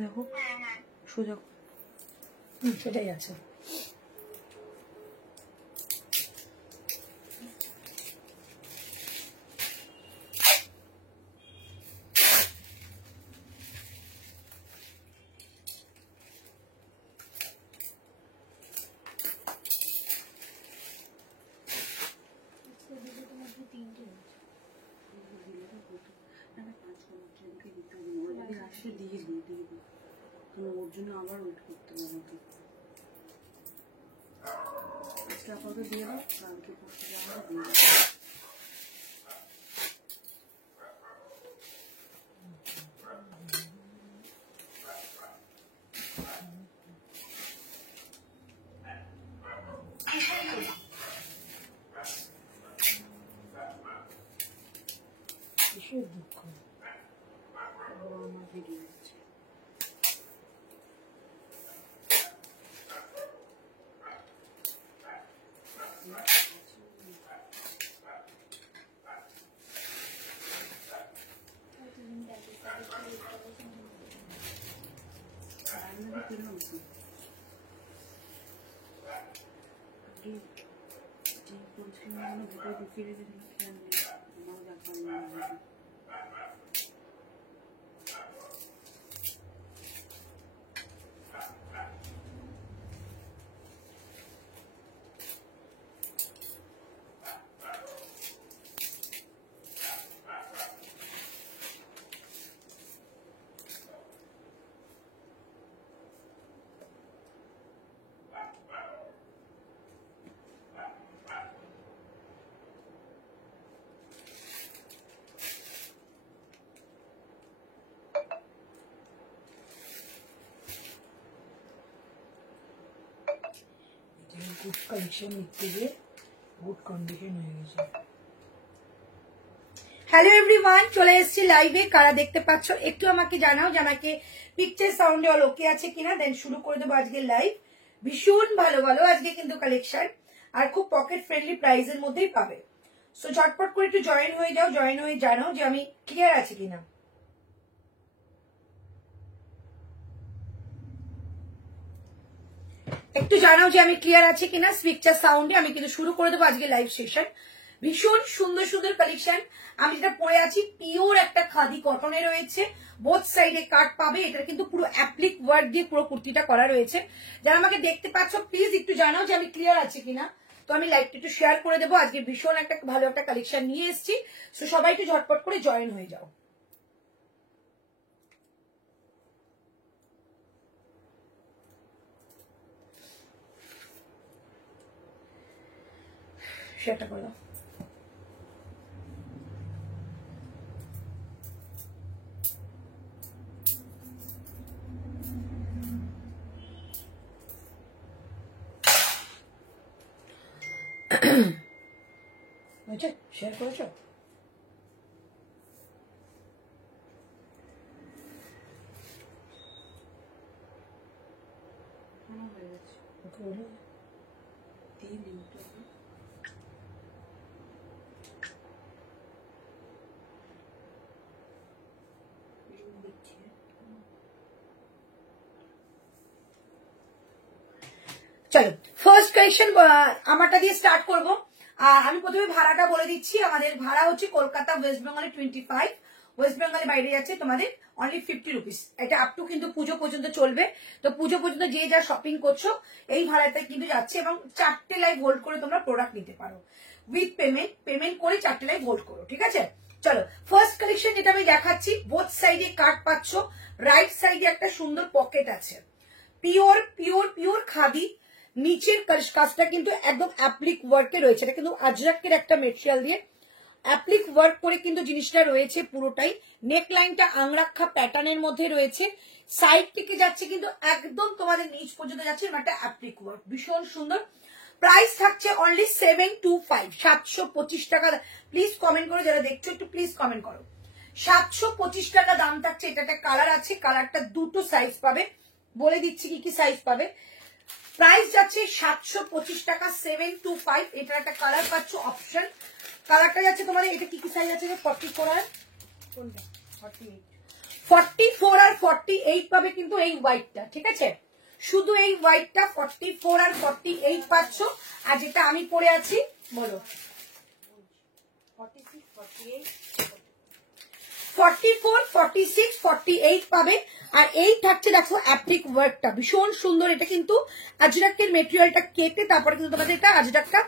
দেখো সোজা সেটাই আছে। ওর জন্য আবার ওয়েট করতে হবে আমাকে। আজকে আপাতত দিয়ে দাও, কালকে পরশু যাওয়া দিয়ে দাও। কিসের দুঃখ? আমার ভিডিও আছে। ফিরে যেতে খেয়াল নেই, আমারও দেখা গুড কালেকশন লিখতে গিয়ে গুড কন্ডিশন হয়ে গেছে। হ্যালো এভরিওয়ান, চলে এসেছি লাইভে। কারা দেখতে পাচ্ছ একটু আমাকে জানাও, জানাকে পিকচার সাউন্ডে অল ওকে আছে কিনা, দেন শুরু করে দেবো আজকে লাইভ। ভীষণ ভালো ভালো আজকে কিন্তু কালেকশন, আর খুব পকেট ফ্রেন্ডলি প্রাইসের মধ্যেই পাবে। সো ঝটপট করে একটু জয়েন হয়ে যাও, জয়েন হয়ে জানাও যে আমি ক্লিয়ার আছে কিনা। একটু জানাও যে আমি ক্লিয়ার আছি কিনা পিকচার সাউন্ডে। আমি কিন্তু শুরু করে দেবো আজকে লাইভ সেশন। ভীষণ সুন্দর সুন্দর কালেকশন। আমি যেটা পরে আছি পিওর একটা খাদি কটনে রয়েছে, বোথ সাইডে কাট পাবে। এটা কিন্তু পুরো অ্যাপ্লিক ওয়ার্ক দিয়ে পুরো কুর্তিটা করা রয়েছে। যারা আমাকে দেখতে পাচ্ছ প্লিজ একটু জানাও যে আমি ক্লিয়ার আছি কিনা। তো আমি লাইভটা একটু শেয়ার করে দেবো। আজকে ভীষণ একটা ভালো একটা কালেকশন নিয়ে এসেছি। তো সবাই একটু ঝটপট করে জয়েন হয়ে যাও। শেয়ারটা করে দাও। হয়েছে? শেয়ার করেছো? হয়ে গেছে। এই লিঙ্কটা চলো ফার্স্ট কালেকশন আমারটা দিয়ে স্টার্ট করব। আমি প্রথমে ভাড়াটা বলে দিচ্ছি। আমাদের ভাড়া হচ্ছে কলকাতা ওয়েস্ট বেঙ্গলে 25, ওয়েস্ট বেঙ্গলের বাইরে যাচ্ছে তোমাদের অনলি 50 রুপিস। এটা আপ টু কিন্তু পুজো পর্যন্ত চলবে। তো পুজো পর্যন্ত যে যা শপিং করছো এই ভাড়াটা কিন্তু যাচ্ছে, এবং 4টে লাইভ হোল্ড করে তোমরা প্রোডাক্ট নিতে পারো উইথ পেমেন্ট করে 4টে লাইভ হোল্ড করো, ঠিক আছে? চলো ফার্স্ট কালেকশন যেটা আমি দেখাচ্ছি, বোথ সাইডে কাট পাচ্ছ, রাইট সাইডে একটা সুন্দর পকেট আছে। Pure pure pure khadi. নিচের কাজটা কিন্তু একদম অ্যাপ্লিক ওয়ার্কে রয়েছে। এটা কিন্তু আজরাকের একটা মেটেরিয়াল দিয়ে অ্যাপ্লিক ওয়ার্ক করে কিন্তু জিনিসটা রয়েছে পুরোটাই। নেক লাইনটা আংরাক্ষা প্যাটার্নের মধ্যে রয়েছে। সাইড থেকে যাচ্ছে কিন্তু একদম তোমাদের নিচ পর্যন্ত যাচ্ছে একটা অ্যাপ্লিক ওয়ার্ক, ভীষণ সুন্দর। প্রাইস থাকছে অনলি 725, 725 টাকা। প্লিজ কমেন্ট করো, যারা দেখছো একটু প্লিজ কমেন্ট করো। 725 টাকা দাম থাকছে। এটা একটা কালার আছে, কালারটা দুটো সাইজ পাবে, বলে দিচ্ছি কি কি সাইজ পাবে। প্রাইস যাচ্ছে 725 টাকা, 725। এটার একটা কালার পাচ্ছ অপশন। কালারটা যাচ্ছে তোমাদের, এটা কি কি সাইজ আছে? 44 আর কোনটা 48, 44 আর 48 পাবে কিন্তু এই হোয়াইটটা, ঠিক আছে? শুধু এই হোয়াইটটা 44 আর 48 পাচ্ছ। আর যেটা আমি পরে আছি বলো 44, 46, 48 পাবে। আর এই থাকছে দেখো অ্যাপ্লিক ওয়ার্কটা ভীষণ সুন্দর। এটা কিন্তু আজরাকের মেটেরিয়ালটা কেটে তারপরে কিন্তু তোমাদের এটা আজরাকটা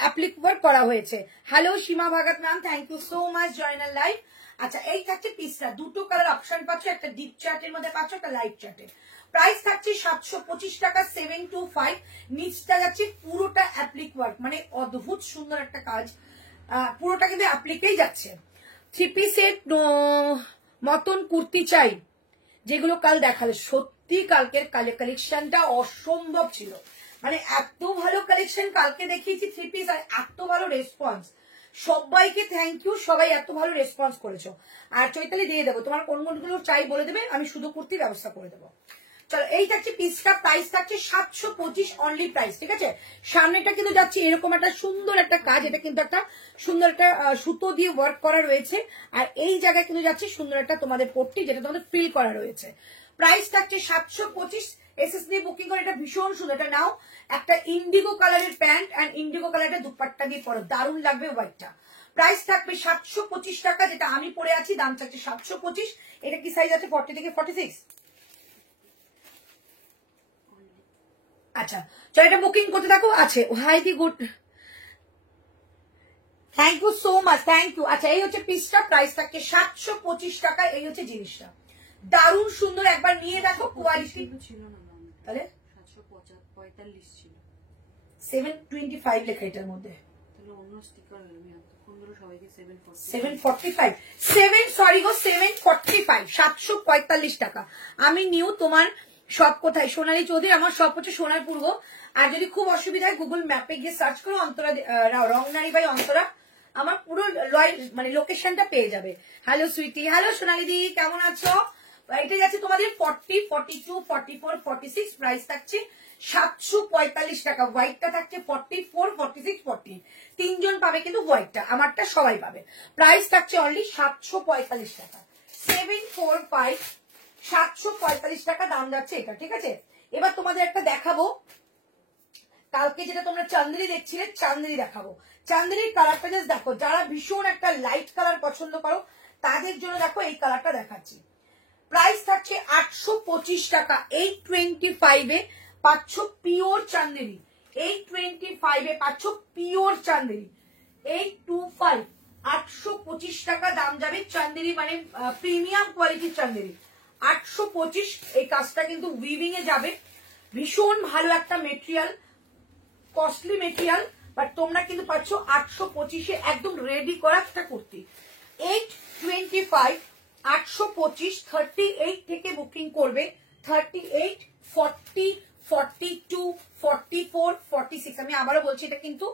অ্যাপ্লিক ওয়ার্ক করা হয়েছে। Hello Seema Bhagat ma'am, thank you so much joiner live. আচ্ছা এই থাকছে পিসটা, দুটো কালার অপশন পাচ্ছ, একটা ডিপ চার্টের মধ্যে পাচ্ছ, একটা লাইট চার্টের। প্রাইস থাকছে 725 টাকা 725। নিচটা যাচ্ছে পুরোটা অ্যাপ্লিক ওয়ার্ক, মানে অদ্ভুত সুন্দর একটা কাজ, পুরোটা কিন্তু অ্যাপ্লিকেই যাচ্ছে। থ্রি পিসের মতন কুর্তি চাই যেগুলো কাল দেখালে, সত্যি কালকের কালেকশনটা অসম্ভব ছিল, মানে এত ভালো কালেকশন কালকে দেখিয়েছি থ্রি পিস, আর এত ভালো রেসপন্স। সবাইকে থ্যাংক ইউ, সবাই এত ভালো রেসপন্স করেছো। আর চৈতালি দিয়ে দেবো, তোমার কোন কোনগুলো চাই বলে দেবে, আমি শুধু কুর্তির ব্যবস্থা করে দেবো। চলো এই থাকছে পিসটা, প্রাইস থাকছে 725 অনলি প্রাইস, ঠিক আছে? সামনেটা কিন্তু যাচ্ছে এরকম একটা সুন্দর একটা কাজ, এটা কিন্তু একটা সুন্দর একটা সুতো দিয়ে ওয়ার্ক করা রয়েছে। আর এই জায়গায় কিন্তু যাচ্ছে সুন্দর একটা তোমাদের পট্টি, যেটা তোমাদের ফিল করা রয়েছে। প্রাইস থাকছে 725। এসএস দিয়ে বুকিং করে, এটা ভীষণ সুন্দর। এটা নাও একটা ইন্ডিগো কালারের প্যান্ট অ্যান্ড ইন্ডিগো কালারের দুপাট্টা দিয়ে পরো, দারুণ লাগবে হোয়াইটটা। প্রাইস থাকবে 725 টাকা, যেটা আমি পরে আছি দাম থাকছে 725। এটা কি সাইজ আছে 40 থেকে 46? আচ্ছা চলো এটা বুকিং করতে থাকো। আছে হাই দি good, thank you so much, thank you. আচ্ছা এই হচ্ছে পিসটা, প্রাইস থাকছে 725 টাকা। এই হচ্ছে জিনিসটা, দারুণ সুন্দর, একবার নিয়ে দেখো কোয়ালিটি। ছিল না ম্যাম, তাহলে 745 ছিল, 725 লেখা এটার মধ্যে, তাহলে অন্য স্টিকার আমি এতক্ষণ ধরে সবাইকে 745 সরি গো 745, 745 টাকা। আমি নিউ তোমার সব কোথায়? সোনালী চৌধুরী, আমার সব হচ্ছে সোনারপুর গো। আর যদি খুব অসুবিধা হয় গুগল ম্যাপে গিয়ে সার্চ করো অন্তরা রংনারী বাই অন্তরা, আমার পুরো মানে লোকেশনটা পেয়ে যাবে। হ্যালো সুইটি, হ্যালো সোনালী দি, কেমন আছো? এটা যাচ্ছে তোমাদের 40, 42, 44, 46। প্রাইস থাকছে 745 টাকা। হোয়াইটটা থাকছে 44, 46, 40। তিনজন পাবে কিন্তু হোয়াইটটা, আমারটা সবাই পাবে। প্রাইস থাকছে অনলি 745 টাকা, 745, 745 টাকা দাম যাচ্ছে এটা, ঠিক আছে? এবার তোমাদের একটা দেখাবো, কালকে যেটা তোমরা চান্দেরি দেখছিলে, চান্দেরি দেখাবো। চান্দেরির কালারটা জাস্ট দেখো, যারা ভীষণ একটা লাইট কালার পছন্দ করো তাদের জন্য দেখো এই কালারটা দেখাচ্ছি। প্রাইস থাকছে 825 টাকা। 825 এ পাচ্ছ পিওর চান্দেরি, 825 এ পাচ্ছ পিওর চান্দেরি। 825, 825 টাকা দাম যাবে চান্দেরি, মানে প্রিমিয়াম কোয়ালিটির চান্দেরি। 825। এই কাজটা কিন্তু উইভিং এ যাবে, ভীষণ ভালো একটা মেটেরিয়াল, কস্টলি মেটেরিয়াল, বাট তোমরা কিন্তু পাচ্ছ 825 এ একদম রেডি করা একটা কুর্তি। 825, 825, 38 থেকে বুকিং করবে। 38, 40, 42, 44, 46। আমি আবারও বলছি, এটা কিন্তু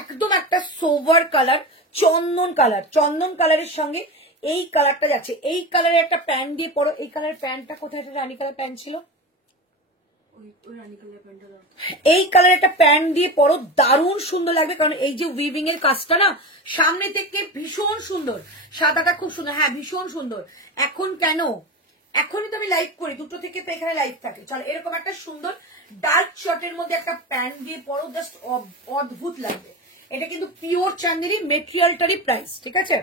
একদম একটা সোভার কালার, চন্দন কালার, চন্দন কালারের সঙ্গে এই কালারটা যাচ্ছে। এই কালারের একটা প্যান্ট দিয়ে পরো। এই কালারের প্যান্টটা কোথায়? একটা রানী কালার প্যান্ট ছিল, এই কালার একটা প্যান্ট দিয়ে পরো, দারুণ সুন্দর লাগবে। কারণ এই যে উইভিং এর কাজটা না সামনে থেকে ভীষণ সুন্দর, সাদাটা খুব সুন্দর, হ্যাঁ ভীষণ সুন্দর। এখন কেন, এখনই তো আমি লাইভ করি, 2টো থেকে তো এখানে লাইভ থাকে। চলো এরকম একটা সুন্দর ডার্ক শর্টের মধ্যে একটা প্যান্ট দিয়ে পরো, জাস্ট অদ্ভুত লাগবে। এটা কিন্তু পিওর চান্দেরি, মেটেরিয়ালটারই প্রাইস, ঠিক আছে?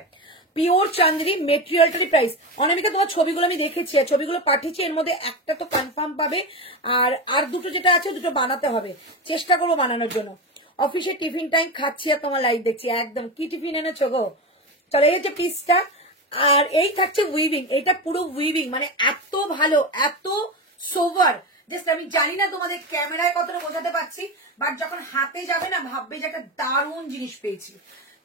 পিওর চান্দেরি, মেটেরিয়ালটারই প্রাইস। অনামিকা তোমার ছবিগুলো আমি দেখেছি, ছবিগুলো পাঠিয়েছি, এর মধ্যে একটা তো কনফার্ম পাবে, আর দুটো যেটা আছে দুটো বানাতে হবে, চেষ্টা করবো বানানোর জন্য। অফিসে টিফিন টাইম খাচ্ছি আর তোমার লাইভ দেখছি, একদম। কি টিফিন এনেছো গো? চলো এই হচ্ছে পিসটা, আর এই থাকছে উইভিং। এটা পুরো উইভিং, মানে এত ভালো, এত সোভার, জাস্ট আমি জানি না তোমাদের ক্যামেরায় কতটা বোঝাতে পারছি, বাট যখন হাতে যাবে না ভাববে যে একটা দারুণ জিনিস পেয়েছি।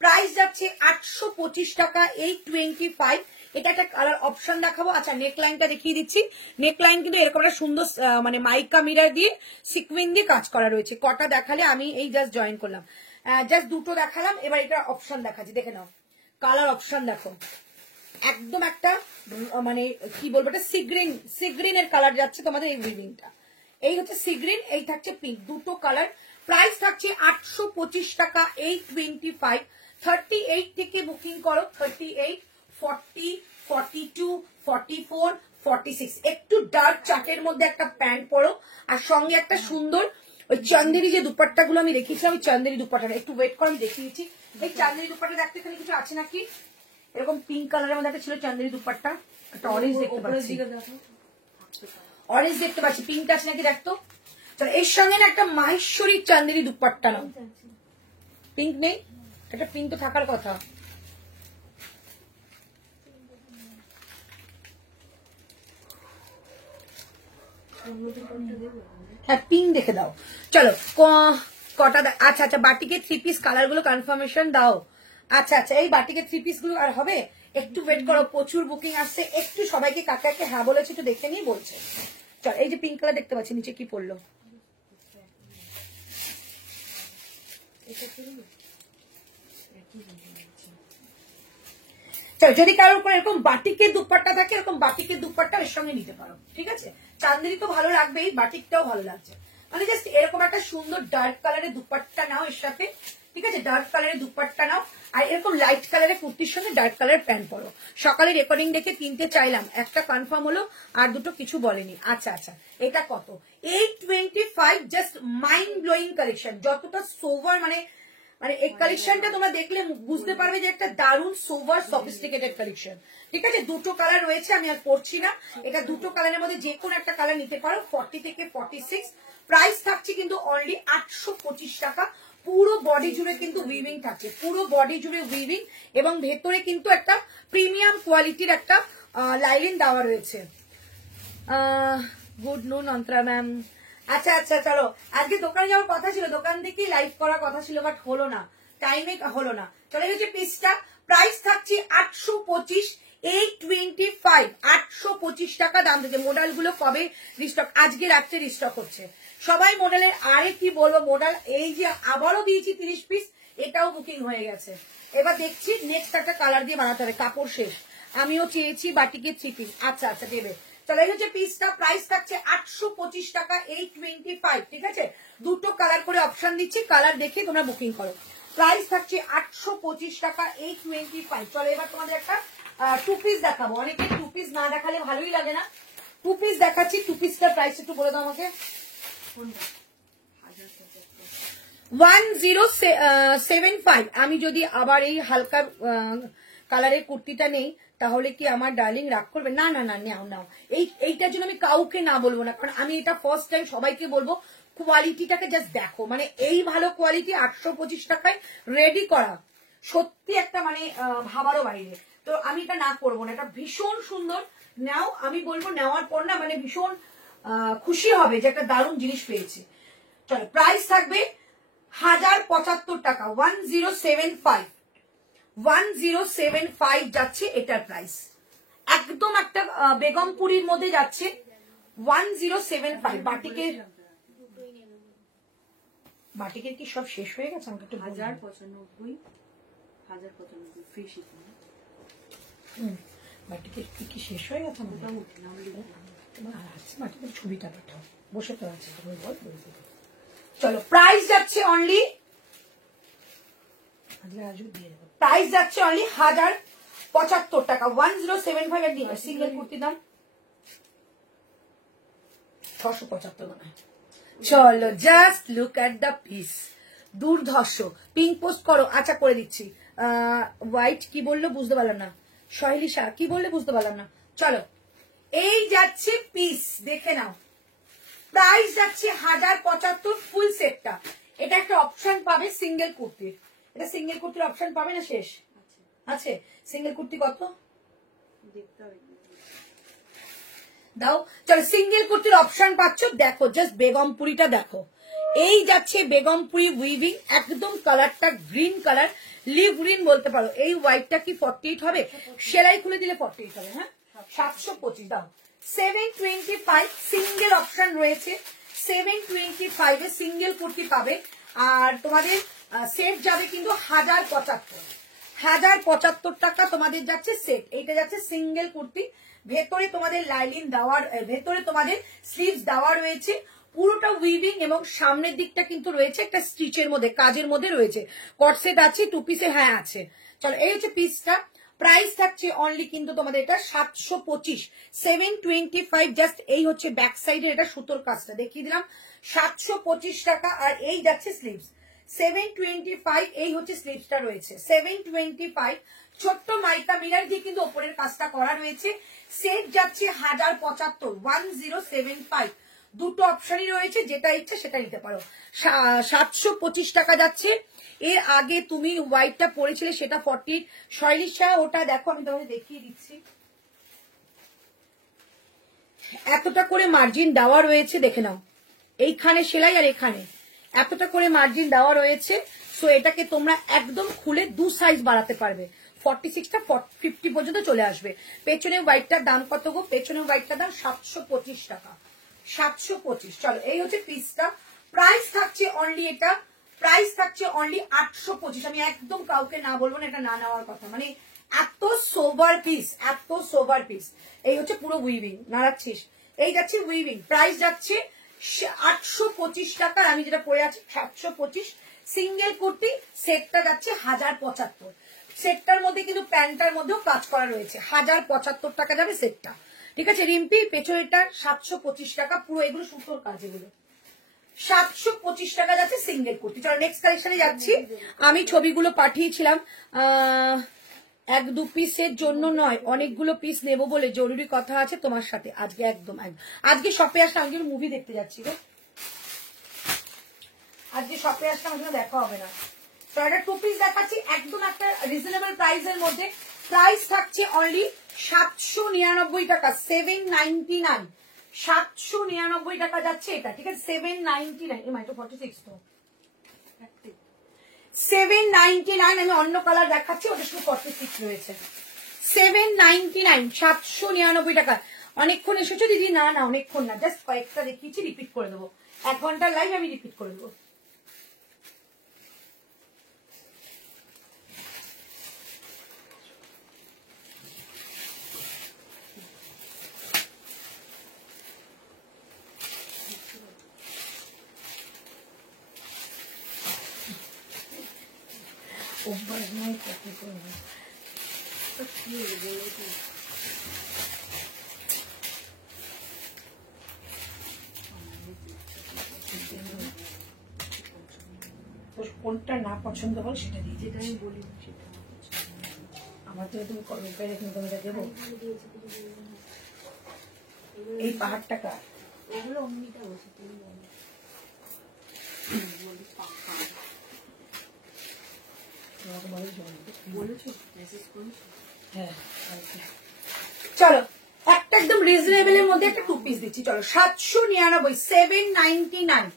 প্রাইস যাচ্ছে 825 টাকা। 825। এটা একটা কালার অপশন দেখাবো। আচ্ছা নেকলাইনটা দেখিয়ে দিচ্ছি। নেকলাইন কিন্তু এরকম একটা সুন্দর মানে মাইকা মিরার দিয়ে সিকুইন দিয়ে কাজ করা রয়েছে। কটা দেখালে, আমি এই জাস্ট জয়েন করলাম, জাস্ট দুটো দেখালাম। এবার এটা অপশন দেখাচ্ছি, দেখে নাও। কালার অপশন দেখো, একদম একটা মানে কি বলবো, এটা সিগ্রিনের কালার যাচ্ছে তোমাদের এই উইভিংটা। এই হচ্ছে সিগ্রিন, এই থাকছে পিঙ্ক, দুটো কালার। প্রাইস থাকছে 825 টাকা। 825। 38 থেকে বুকিং করো। 38, 40, 42, 44, 46 একটু ডার্ক চার্টের মধ্যে একটা প্যান্ট পরো আর সঙ্গে একটা সুন্দর ওই চান্দেরি যে দুপাট্টা গুলো আমি রেখেছিলাম ওই চান্দেরি দুপাট্টাটা একটু ওয়েট করে আমি দেখিয়েছি। এই চান্দেরি দুপাট্টা দেখতে এখানে কিছু আছে নাকি? এরকম পিঙ্ক কালারের মধ্যে একটা ছিল চান্দেরি দুপাট্টা, একটা অরেঞ্জ দেখতে পাচ্ছি, অরেঞ্জ দেখতে পাচ্ছি, পিঙ্ক আছে নাকি দেখতো। চলো এর সঙ্গে না একটা মাহেশ্বরী চান্দেরি দুপাট্টা নাও। পিঙ্ক নেই? একটা পিঙ্ক তো থাকার কথা। হ্যাঁ পিঙ্ক দেখে দাও। চলো কটা আচ্ছা আচ্ছা বাটিকের 3 পিস কালার গুলো কনফার্মেশন দাও। আচ্ছা আচ্ছা এই বাটিকের 3 পিস গুলো আর হবে? একটু ওয়েট করো, প্রচুর বুকিং আসছে, একটু সবাইকে কাকাকে হ্যাঁ বলেছে একটু দেখে নিয়ে বলছে। চল এই যে পিঙ্ক কালার দেখতে পাচ্ছি, নিচে কি পড়লো? যদি কারোর উপর এরকম বাটিকের দুপাট্টা থাকে এরকম বাটিকের দুপাট্টা এর সঙ্গে নিতে পারো, ঠিক আছে? চান্দেরি তো ভালো লাগবেই, বাটিকটাও ভালো লাগছে, মানে জাস্ট এরকম একটা সুন্দর ডার্ক কালারের দুপাট্টা নাও এর সাথে, ঠিক আছে? ডার্ক কালারের দুপাট্টা নাও আর এরকম লাইট কালারের কুর্তির সঙ্গে ডার্ক কালারের প্যান্ট পরো। সকালে রেকর্ডিং দেখে 3টে চাইলাম, একটা কনফার্ম হলো আর 2টো কিছু বলেনি। আচ্ছা আচ্ছা এটা কত? 825, জাস্ট মাইন্ড ব্লোয়িং কালেকশন। যতটা সোভার মানে এই কালেকশনটা তোমরা দেখলে বুঝতে পারবে যে একটা দারুণ সোভার সফিস্টিকেটেড কালেকশন, ঠিক আছে? 2টো কালার রয়েছে, আমি আর পড়ছি না। এটা 2টো কালারের মধ্যে যে কোনো একটা কালার নিতে পারো। 40 থেকে 46 প্রাইস থাকছে কিন্তু অনলি 825 টাকা। পুরো বডি জুড়ে কিন্তু উইভিং থাকছে, পুরো বডি জুড়ে উইভিং এবং ভেতরে কিন্তু একটা প্রিমিয়াম কোয়ালিটির একটা লাইলিন দেওয়া রয়েছে। গুড নুন অন্তরা ম্যাম। আচ্ছা আচ্ছা চলো আজকে দোকানে যাওয়ার কথা ছিল, দোকান থেকেই লাইভ করার কথা ছিল বাট হলো না, টাইমে হলো না। চলে গেছে পিসটা, প্রাইস থাকছে 825, 825, 825 টাকা দাম থেকে। মডেল গুলো কবে রিস্টক? আজকে রাত্রে রিস্টক হচ্ছে সবাই মডেলের। আরে কি বলবো মডেল, এই যে আবারও দিয়েছি 30 পিস, এটাও বুকিং হয়ে গেছে। এবার দেখছি নেক্সট একটা কালার দিয়ে বানাতে হবে, কাপড় শেষ। আমিও চেয়েছি বাটিকের 3 পিস। আচ্ছা আচ্ছা দেবে। চলে গেছে পিসটা, প্রাইস থাকছে 825 টাকা, 825, ঠিক আছে? 2টো কালার করে অপশন দিচ্ছি, কালার দেখে তোমরা বুকিং করো। প্রাইস থাকছে 825 টাকা, 825। চলো এবার তোমাদের একটা 2 পিস দেখাবো। অনেকে 2 পিস না দেখালে ভালোই লাগে না, 2 পিস দেখাচ্ছি। 2 পিসটার প্রাইস একটু বলে দাও আমাকে। 1075। আমি যদি আবার এই হালকা কালারের কুর্তিটা নেই তাহলে কি আমার ডার্লিং রাগ করবে? না না না নাও নাও, এইটার জন্য আমি কাউকে না বলবো না, কারণ আমি এটা ফার্স্ট টাইম সবাইকে বলবো কোয়ালিটিটাকে জাস্ট দেখো, মানে এই ভালো কোয়ালিটি 825 টাকায় রেডি করা সত্যি একটা মানে ভাবারও বাইরে। তো আমি এটা না করবো না, এটা ভীষণ সুন্দর। নাও, আমি বলবো নেওয়ার পর না মানে ভীষণ খুশি হবে যে একটা দারুণ জিনিস পেয়েছে। চলো প্রাইস থাকবে 1075 টাকা, 1075, 1075 যাচ্ছে এটার প্রাইস। একদম একটা বেগমপুরীর মধ্যে যাচ্ছে 1075। বাটিকের কি সব শেষ হয়ে গেছে? আমাকে একটু 1095 ফ্রি শিপিং। বাটিকের কি শেষ হয়ে গেছে? বাটিকের ছবিটা পাঠাও, বসে তো আছে। চলো প্রাইস যাচ্ছে অনলি, প্রাইস যাচ্ছে অনলি 1075 টাকা, 1075 এর দিন। সিঙ্গেল কুর্তি দাম 675 টাকা। চলো just look at the piece, দুর্ধর্ষ। পিঙ্ক পোস্ট করো। আচ্ছা করে দিচ্ছি। হোয়াইট কি বললো বুঝতে পারলাম না, শৈলিশা কি বললে বুঝতে পারলাম না। চলো এই যাচ্ছে পিস, দেখে নাও। প্রাইস যাচ্ছে 1075 ফুল সেটটা। এটা একটা অপশন পাবে সিঙ্গেল কুর্তির, এটা সিঙ্গেল কুর্তির অপশন পাবে না? শেষ আছে সিঙ্গেল কুর্তি কত দাও। চলো সিঙ্গেল কুর্তির অপশন পাচ্ছ, দেখো জাস্ট বেগমপুরিটা দেখো। এই যাচ্ছে বেগমপুরি উইভিং, একদম কালারটা গ্রিন কালার, লিভ গ্রিন বলতে পারো। এই হোয়াইটটা কি 48 হবে? সেলাই খুলে দিলে 48 হবে। হ্যাঁ 725 দাও। 725 সিঙ্গেল অপশন রয়েছে, 725 এ সিঙ্গেল কুর্তি পাবে। আর তোমাদের সেট যাবে কিন্তু 1075 টাকা তোমাদের যাচ্ছে সেট। এইটা যাচ্ছে সিঙ্গেল কুর্তি, ভেতরে তোমাদের লাইলিন দেওয়ার, ভেতরে তোমাদের স্লিভস দেওয়া রয়েছে, পুরোটা উইভিং এবং সামনের দিকটা কিন্তু রয়েছে একটা স্টিচের মধ্যে, কাজের মধ্যে রয়েছে। কট সেট আছে 2 পিসে? হ্যাঁ আছে। চলো এই হচ্ছে পিসটা, প্রাইস থাকছে অনলি কিন্তু তোমাদের এটা 725, 725 জাস্ট। এই হচ্ছে ব্যাক সাইডের এটা সুতোর কাজটা দেখিয়ে দিলাম, 725 টাকা। আর এই যাচ্ছে স্লিভস 725, এই হচ্ছে স্লিভসটা রয়েছে 725। ছোট্ট মাইকা মিরার দিয়ে কিন্তু ওপরের কাজটা করা রয়েছে। সেট যাচ্ছে 1075, 1075। দুটো অপশনই রয়েছে, যেটা ইচ্ছে সেটা নিতে পারো। 725 টাকা যাচ্ছে। এর আগে তুমি হোয়াইটটা পরেছিলে সেটা 40, শৈলিশা ওটা দেখো আমি তোমাকে দেখিয়ে দিচ্ছি। এতটা করে মার্জিন দেওয়া রয়েছে, দেখে নাও, এইখানে সেলাই আর এখানে এতটা করে মার্জিন দেওয়া রয়েছে। সো এটাকে তোমরা একদম খুলে 2 সাইজ বাড়াতে পারবে, 46টা 50 পর্যন্ত চলে আসবে। পেছনের হোয়াইটটার দাম কত গো? পেছনের হোয়াইটটার দাম 725 টাকা, 725। চলো এই হচ্ছে পিসটা। প্রাইস থাকছে অনলি, এটা প্রাইস থাকছে অনলি 825। আমি একদম কাউকে না বলবো না এটা না নেওয়ার কথা, মানে এত সোবার পিস, এত সোবার পিস। এই হচ্ছে পুরো উইভিং, নাড়াচ্ছিস, এই যাচ্ছে উইভিং। প্রাইস যাচ্ছে 825 টাকা। আমি যেটা পরে আছি 725। সিঙ্গেল কুর্তি সেটটা যাচ্ছে 1075। সেটটার মধ্যে কিন্তু প্যান্টটার মধ্যেও কাজ করা রয়েছে, 1075 টাকা যাবে সেটটা। ঠিক আছে রিম্পি, পেছনেরটা 725 টাকা, পুরো এগুলো সুতোর কাজ, এগুলো 725 টাকা যাচ্ছে সিঙ্গেল কুর্তি। চলো নেক্সট কালেকশনে যাচ্ছি। আমি ছবিগুলো পাঠিয়েছিলাম 1-2 পিসের জন্য নয়, অনেকগুলো পিস নেব বলে জরুরি কথা আছে তোমার সাথে আজকে। একদম আজকে শপে আসলে আমি মুভি দেখতে যাচ্ছি রে, আজকে শপে আসলে আমার সঙ্গে দেখা হবে না। তো এটা 2 পিস দেখাচ্ছি একদম একটা রিজনেবল প্রাইসের মধ্যে। প্রাইস থাকছে অনলি 799 টাকা, 799, 799 টাকা যাচ্ছে এটা। ঠিক আছে 799। এ মাইটো 46 তো 799। আমি অন্য কালার দেখাচ্ছি, ওটা শুধু 46 রয়েছে। 799, 799 টাকা। অনেকক্ষণ এসেছো দিদি? না না অনেকক্ষণ না, জাস্ট কয়েকটা দেখিয়েছি, রিপিট করে দেবো। 1 ঘন্টার লাইভ আমি রিপিট করে দেবো। কোনটা না পছন্দ হল সেটা দিয়ে, যেটা আমি বলি সেটা আমার তো তুমি কবে পেরে কিন্তু আমি দেবো। এই পাহাড়টা কার? এগুলো অমনিটা বসে তুমি বলেছো, মেসেজ করেছো? হ্যাঁ চলো একটা একদম রিজনেবল এর মধ্যে একটা 2 পিস দিচ্ছি। চলো 799, 799,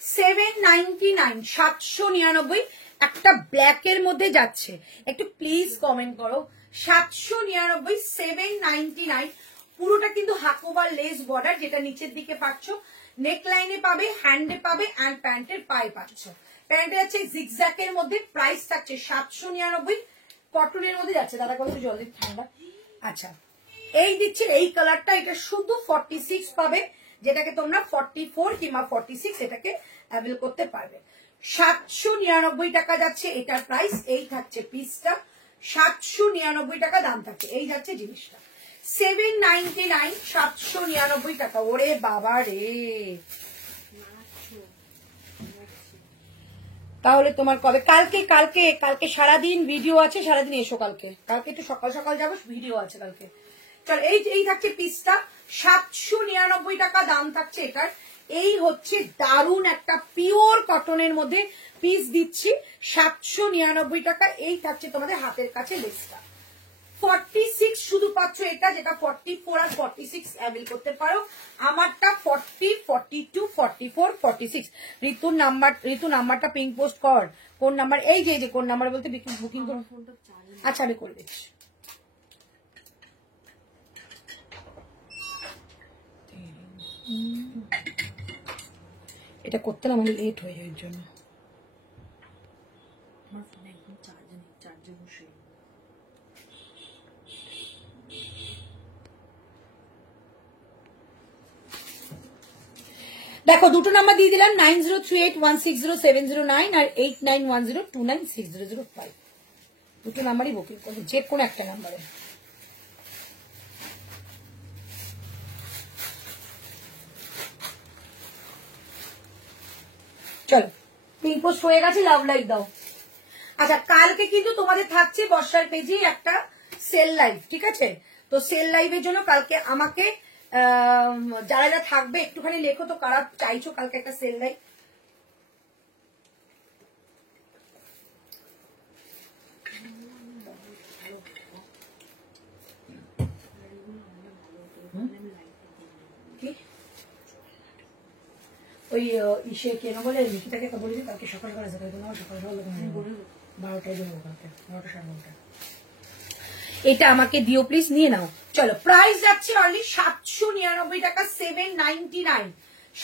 799, 799 একটা ব্ল্যাক এর মধ্যে যাচ্ছে। একটু প্লিজ কমেন্ট করো 799, 799। পুরোটা কিন্তু হাকোবার লেস বর্ডার, যেটা নিচের দিকে পাচ্ছ, নেক লাইনে পাবে, হ্যান্ডে পাবে, অ্যান্ড প্যান্টের পায়ে পাচ্ছ। প্যান্টে যাচ্ছে জিগজ্যাকের মধ্যে। প্রাইস থাকছে 799, কটনের মধ্যে যাচ্ছে। দাদা কত জলদি ঠান্ডা। আচ্ছা এই দিচ্ছি এই কালারটা, এটা শুধু 46 পাবে, যেটাকে তোমরা 44 কিংবা 46 এটাকে অ্যাভেল করতে পারবে। 799 টাকা যাচ্ছে এটার প্রাইস। এই থাকছে পিসটা, 799 টাকা দাম থাকছে। এই যাচ্ছে জিনিসটা 799, 799 টাকা। ওরে বাবা রে, তাহলে তোমার কবে? কালকে কালকে কালকে সারাদিন ভিডিও আছে, সারাদিন এসো কালকে। কালকে একটু সকাল সকাল যাবো, ভিডিও আছে কালকে। চল এই থাকছে পিসটা, 799 টাকা দাম থাকছে এটার। এই হচ্ছে দারুন একটা পিওর কটনের মধ্যে পিস দিচ্ছি 799 টাকা। এই থাকছে তোমাদের হাতের কাছে লেসটা। 46 শুধু পাচ্ছ এটা, যেটা 44 আর 46 অ্যাভেল করতে পারো। আমারটা 40, 42, 44, 46। ঋতু নাম্বারটা পিং পোস্ট কর। কোন নাম্বার? এই যে কোন নাম্বার বলতে বুকিং করো। আচ্ছা আমি করে দিচ্ছি। এটা করতে না আমার লেট হয়ে যায়, এর জন্য আমার ফোনে একদম চার্জে বসে। দেখো দুটো নাম্বার দিয়ে দিলাম, 9038160709 আর 8910296005। দুটো নাম্বারই বুকিং করবো, যে কোনো একটা নাম্বারে। চলো, পিঙ্ক পোস্ট হয়ে গেছে, লাভ লাইক দাও। আচ্ছা, কালকে কিন্তু তোমাদের থাকছে বর্ষার পেজে একটা সেল লাইভ, ঠিক আছে? তো সেল লাইভের জন্য কালকে আমাকে যারা যারা থাকবে একটুখানি লেখো তো কারা চাইছো কালকে একটা সেল লাইভ। ওই ইসে কেন বলে লিখিটাকে বলেছি কালকে সকাল সকাল আসে, সকাল সকাল 12টায় যাবো, কালকে 12টা 12:30। এটা আমাকে দিও প্লিজ, নিয়ে নাও। চলো, প্রাইস যাচ্ছে অনলি 799 টাকা, 799,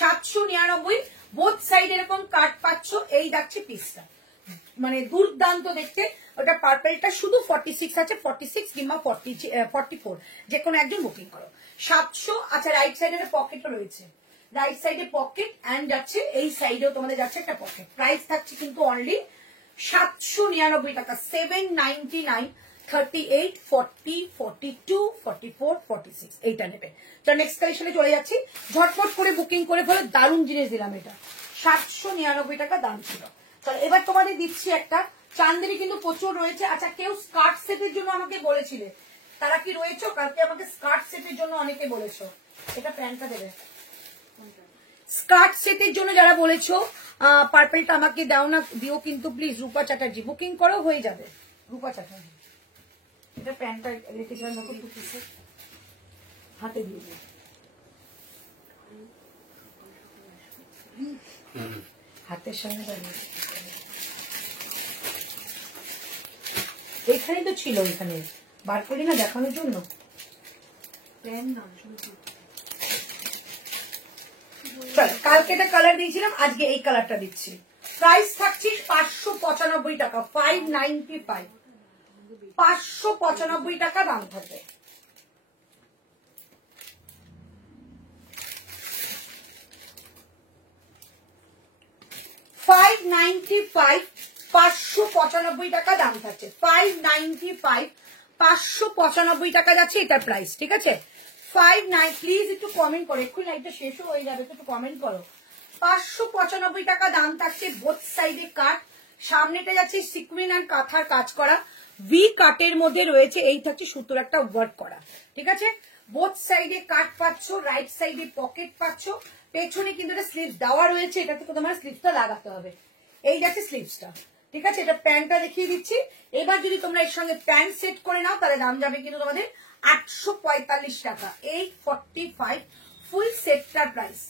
799। বোথ সাইড এরকম কাট পাচ্ছ। এই যাচ্ছে পিসটা, মানে দুর্দান্ত দেখতে। ওটা পার্পেলটা শুধু 46 আছে, 46 কিংবা 44, যে কোনো একজন বুকিং করো। 700। আচ্ছা, রাইট সাইডে পকেটও রয়েছে, রাইট সাইডে পকেট অ্যান্ড যাচ্ছে, এই সাইডেও তোমাদের যাচ্ছে একটা পকেট। প্রাইস থাকছে কিন্তু অনলি 799 টাকা, 799, 38, 40, 42, 44, 46 এইটা নেবে। তো নেক্সট কালেকশনে চলে যাচ্ছি, ঝটপট করে বুকিং করে ফেলে। দারুণ জিনিস দিলাম, এটা 799 টাকা দাম ছিল। চলো, এবার তোমাদের দিচ্ছি একটা চান্দেরি, কিন্তু প্রচুর রয়েছে। আচ্ছা, কেউ স্কার্ট সেটের জন্য আমাকে বলেছিলে, তারা কি রয়েছে? কালকে আমাকে স্কার্ট সেটের জন্য অনেকে বলেছো, এটা প্যান্টটা দেবে। স্কার্ট সেটের জন্য যারা বলেছো পার্পলটা আমাকে দাও না, দিও কিন্তু প্লিজ। রূপা চ্যাটার্জি বুকিং করো, হয়ে যাবে। রূপা চ্যাটার্জি, এটা প্যান্টটা রেখেছিলাম দেখো, 2 পিসের, হাতে দিয়ে দিও, হাতের সামনে দাঁড়িয়ে। এখানে তো ছিল, এখানে বার করি না দেখানোর জন্য। প্যান্ট না, কালকে এটা কালার দিয়েছিলাম, আজকে এই কালারটা দিচ্ছি। প্রাইস থাকছে 595 টাকা, 595, 595 টাকা দাম থাকবে। $595, 595 টাকা দাম থাকছে। 595, 595 টাকা যাচ্ছে এটার প্রাইস, ঠিক আছে? 59, প্লিজ একটু কমেন্ট করো, একটু লাইটটা শেষও হয়ে যাবে, একটু কমেন্ট করো। 595 টাকা দাম থাকছে। বোথ সাইডে কাট, সামনেটা যাচ্ছে সিকুইন আর কাঁথার কাজ করা, ভি কাটের মধ্যে রয়েছে, এই থাকছে সুতোর একটা ওয়ার্ক করা, ঠিক আছে? বোথ সাইডে কাট পাচ্ছ, রাইট সাইডে পকেট পাচ্ছ, পেছনে কিন্তু এটা স্লিভস দেওয়া রয়েছে, এটা থেকে তোমার স্লিভসটা লাগাতে হবে। এই যাচ্ছে স্লিভসটা, ঠিক আছে? এটা প্যান্টটা দেখিয়ে দিচ্ছি। এবার যদি তোমরা এর সঙ্গে প্যান্ট সেট করে নাও তাহলে দাম যাবে কিন্তু তোমাদের 845 টাকা, 845। ফুল সেটটার প্রাইস,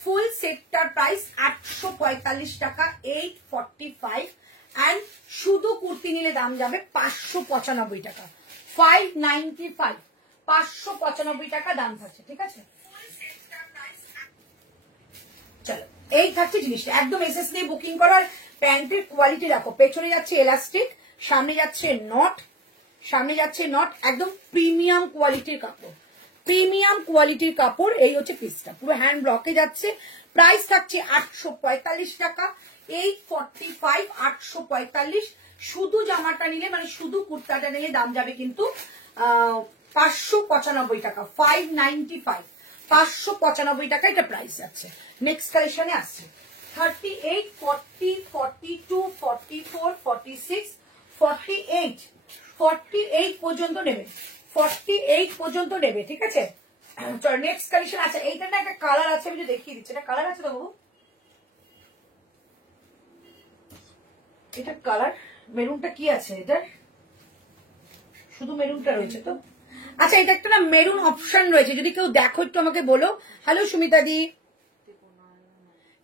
ফুল সেটটার প্রাইস 845 টাকা, 845। অ্যান্ড শুধু কুর্তি নিলে দাম যাবে 595 টাকা, 595, 595 টাকা দাম থাকছে, ঠিক আছে? চলো, এই থাকছে জিনিসটা, একদম এসএস দিয়ে বুকিং করার। প্যান্টের কোয়ালিটি দেখো, পেছনে যাচ্ছে এলাস্টিক, সামনে যাচ্ছে নট, সামনে যাচ্ছে নট, একদম প্রিমিয়াম কোয়ালিটির কাপড়, প্রিমিয়াম কোয়ালিটির কাপড়। এই হচ্ছে পিসটা, পুরো হ্যান্ড ব্লকে যাচ্ছে। প্রাইস থাকছে 845 টাকা, 845, 845। শুধু জামাটা নিলে, মানে শুধু কুর্তাটা নিলে দাম যাবে কিন্তু 595 টাকা, 595, 595 টাকা এটা প্রাইস যাচ্ছে। নেক্সট কালেকশনে আসছে 38, 40, 42, 44, 46, 48, 48 পর্যন্ত নেবে, 48 পর্যন্ত নেবে, ঠিক আছে? চলো নেক্সট কালেকশন। আচ্ছা, এইটা না একটা কালার আছে, আমি দেখিয়ে দিচ্ছি, এটা কালার আছে তো বাবু, এটা কালার মেরুনটা কি আছে, এটা শুধু মেরুনটা রয়েছে তো। আচ্ছা, এটা একটা না মেরুন অপশন রয়েছে, যদি কেউ দেখো একটু আমাকে বলো। হ্যালো সুমিতা দি,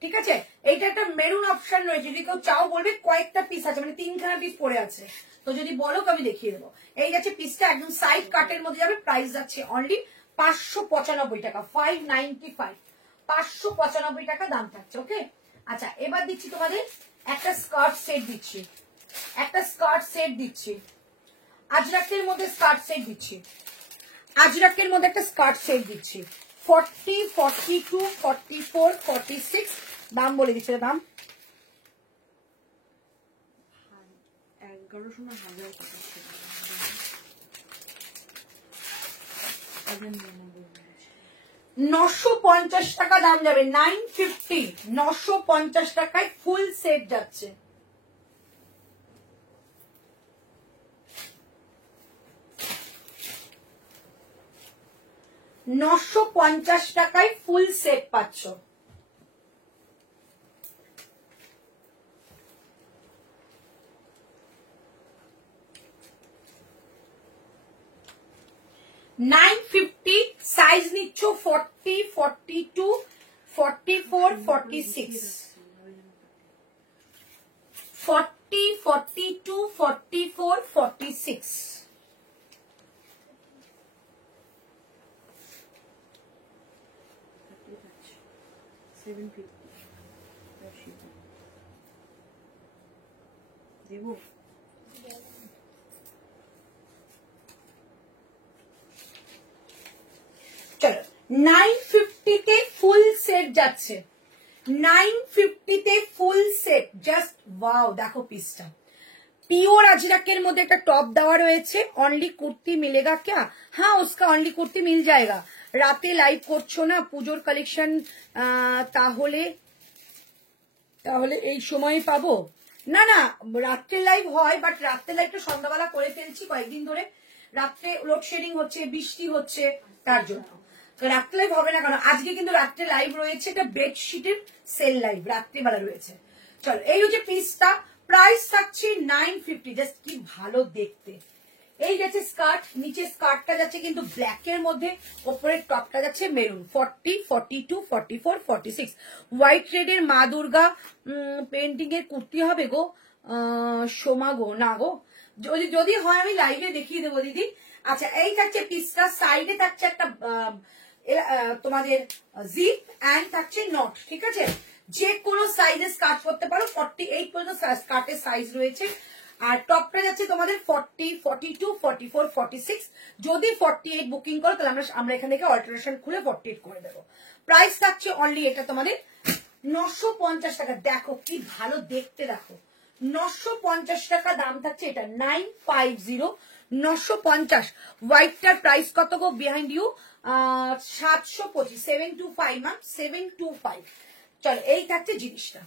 ঠিক আছে? এইটা একটা মেরুন অপশন রয়েছে, যদি কেউ চাও বলবে। কয়েকটা পিস আছে, মানে 3খানা পিস পড়ে আছে, তো যদি বলো তো আমি দেখিয়ে দেবো। এই যাচ্ছে পিসটা, একদম সাইড কাটের মধ্যে যাবে। প্রাইস যাচ্ছে অনলি 595 টাকা, 595, 595 টাকা দাম থাকছে, ওকে? আচ্ছা, এবার দিচ্ছি তোমাদের একটা স্কার্ট সেট দিচ্ছি, একটা স্কার্ট সেট দিচ্ছি, আজরাকের মধ্যে স্কার্ট সেট দিচ্ছি, আজরাকের মধ্যে একটা স্কার্ট সেট দিচ্ছি। 40, 42, 44, 46 দাম বলে দিচ্ছে, দাম কারো সময় 1000 টাকা ছিল। 950 টাকা দাম যাবে, 950, 950 টাকায় ফুল সেট যাচ্ছে। $950 টাকায় ফুল সেট পাচ্ছ। $950, সাইজ নিচ্ছ 40, 42, 44, 46, 40, 42, 44, 46। 750 দেবো। চলো 950 তে ফুল সেট যাচ্ছে, 950 তে ফুল সেট। জাস্ট ওয়াও, দেখো পিসটা পিওর अजरक মধ্যে একটা টপ দেওয়া রয়েছে। অনলি কুর্তি মিলেগা क्या? हाँ उसका অনলি কুর্তি মিল जाएगा। রাতে লাইভ করছো না পুজোর কালেকশন, তাহলে তাহলে এই সময় পাবো না? না রাত্রে লাইভ হয়, বাট রাত্রে লাইভটা সন্ধ্যাবেলা করে ফেলছি কয়েকদিন ধরে। রাত্রে লোডশেডিং হচ্ছে, বৃষ্টি হচ্ছে, তার জন্য রাত্রে লাইভ হবে না। কেন আজকে কিন্তু রাত্রে লাইভ রয়েছে, এটা বেডশিটের সেল লাইভ রাত্রিবেলা রয়েছে। চলো এই হচ্ছে পিসটা, প্রাইস থাকছে 950। জাস্ট কি ভালো দেখতে। এই যাচ্ছে স্কার্ট, নিচে স্কার্টটা যাচ্ছে কিন্তু ব্ল্যাক এর মধ্যে, ওপরের টপটা যাচ্ছে মেরুন। 40, 42, 44, 46 হোয়াইট রেডের মা দুর্গা পেন্টিং এর কুর্তি হবে গো সোমা গো। না গো, যদি হয় আমি লাইভে দেখিয়ে দেবো দিদি। আচ্ছা এই থাকছে পিসটা, সাইডে থাকছে একটা তোমাদের জিপ অ্যান্ড থাকছে নট, ঠিক আছে? যে কোনো সাইজে স্কার্ট করতে পারো। 48 পর্যন্ত স্কার্টের সাইজ রয়েছে। আর টপটা যাচ্ছে তোমাদের 40, 42, 44, 46। যদি 48 বুকিং করো তাহলে আমরা এখান থেকে অল্টারেশন খুলে 48 করে দেবো। প্রাইস থাকছে অনলি এটা তোমাদের 950 টাকা। দেখো কি ভালো দেখতে, দেখো 950 টাকা দাম থাকছে এটা। 950, 950। হোয়াইটটার প্রাইস কত গো বিহাইন্ড ইউ? 725, 725 ম্যাম, 725। চলো এই থাকছে জিনিসটা।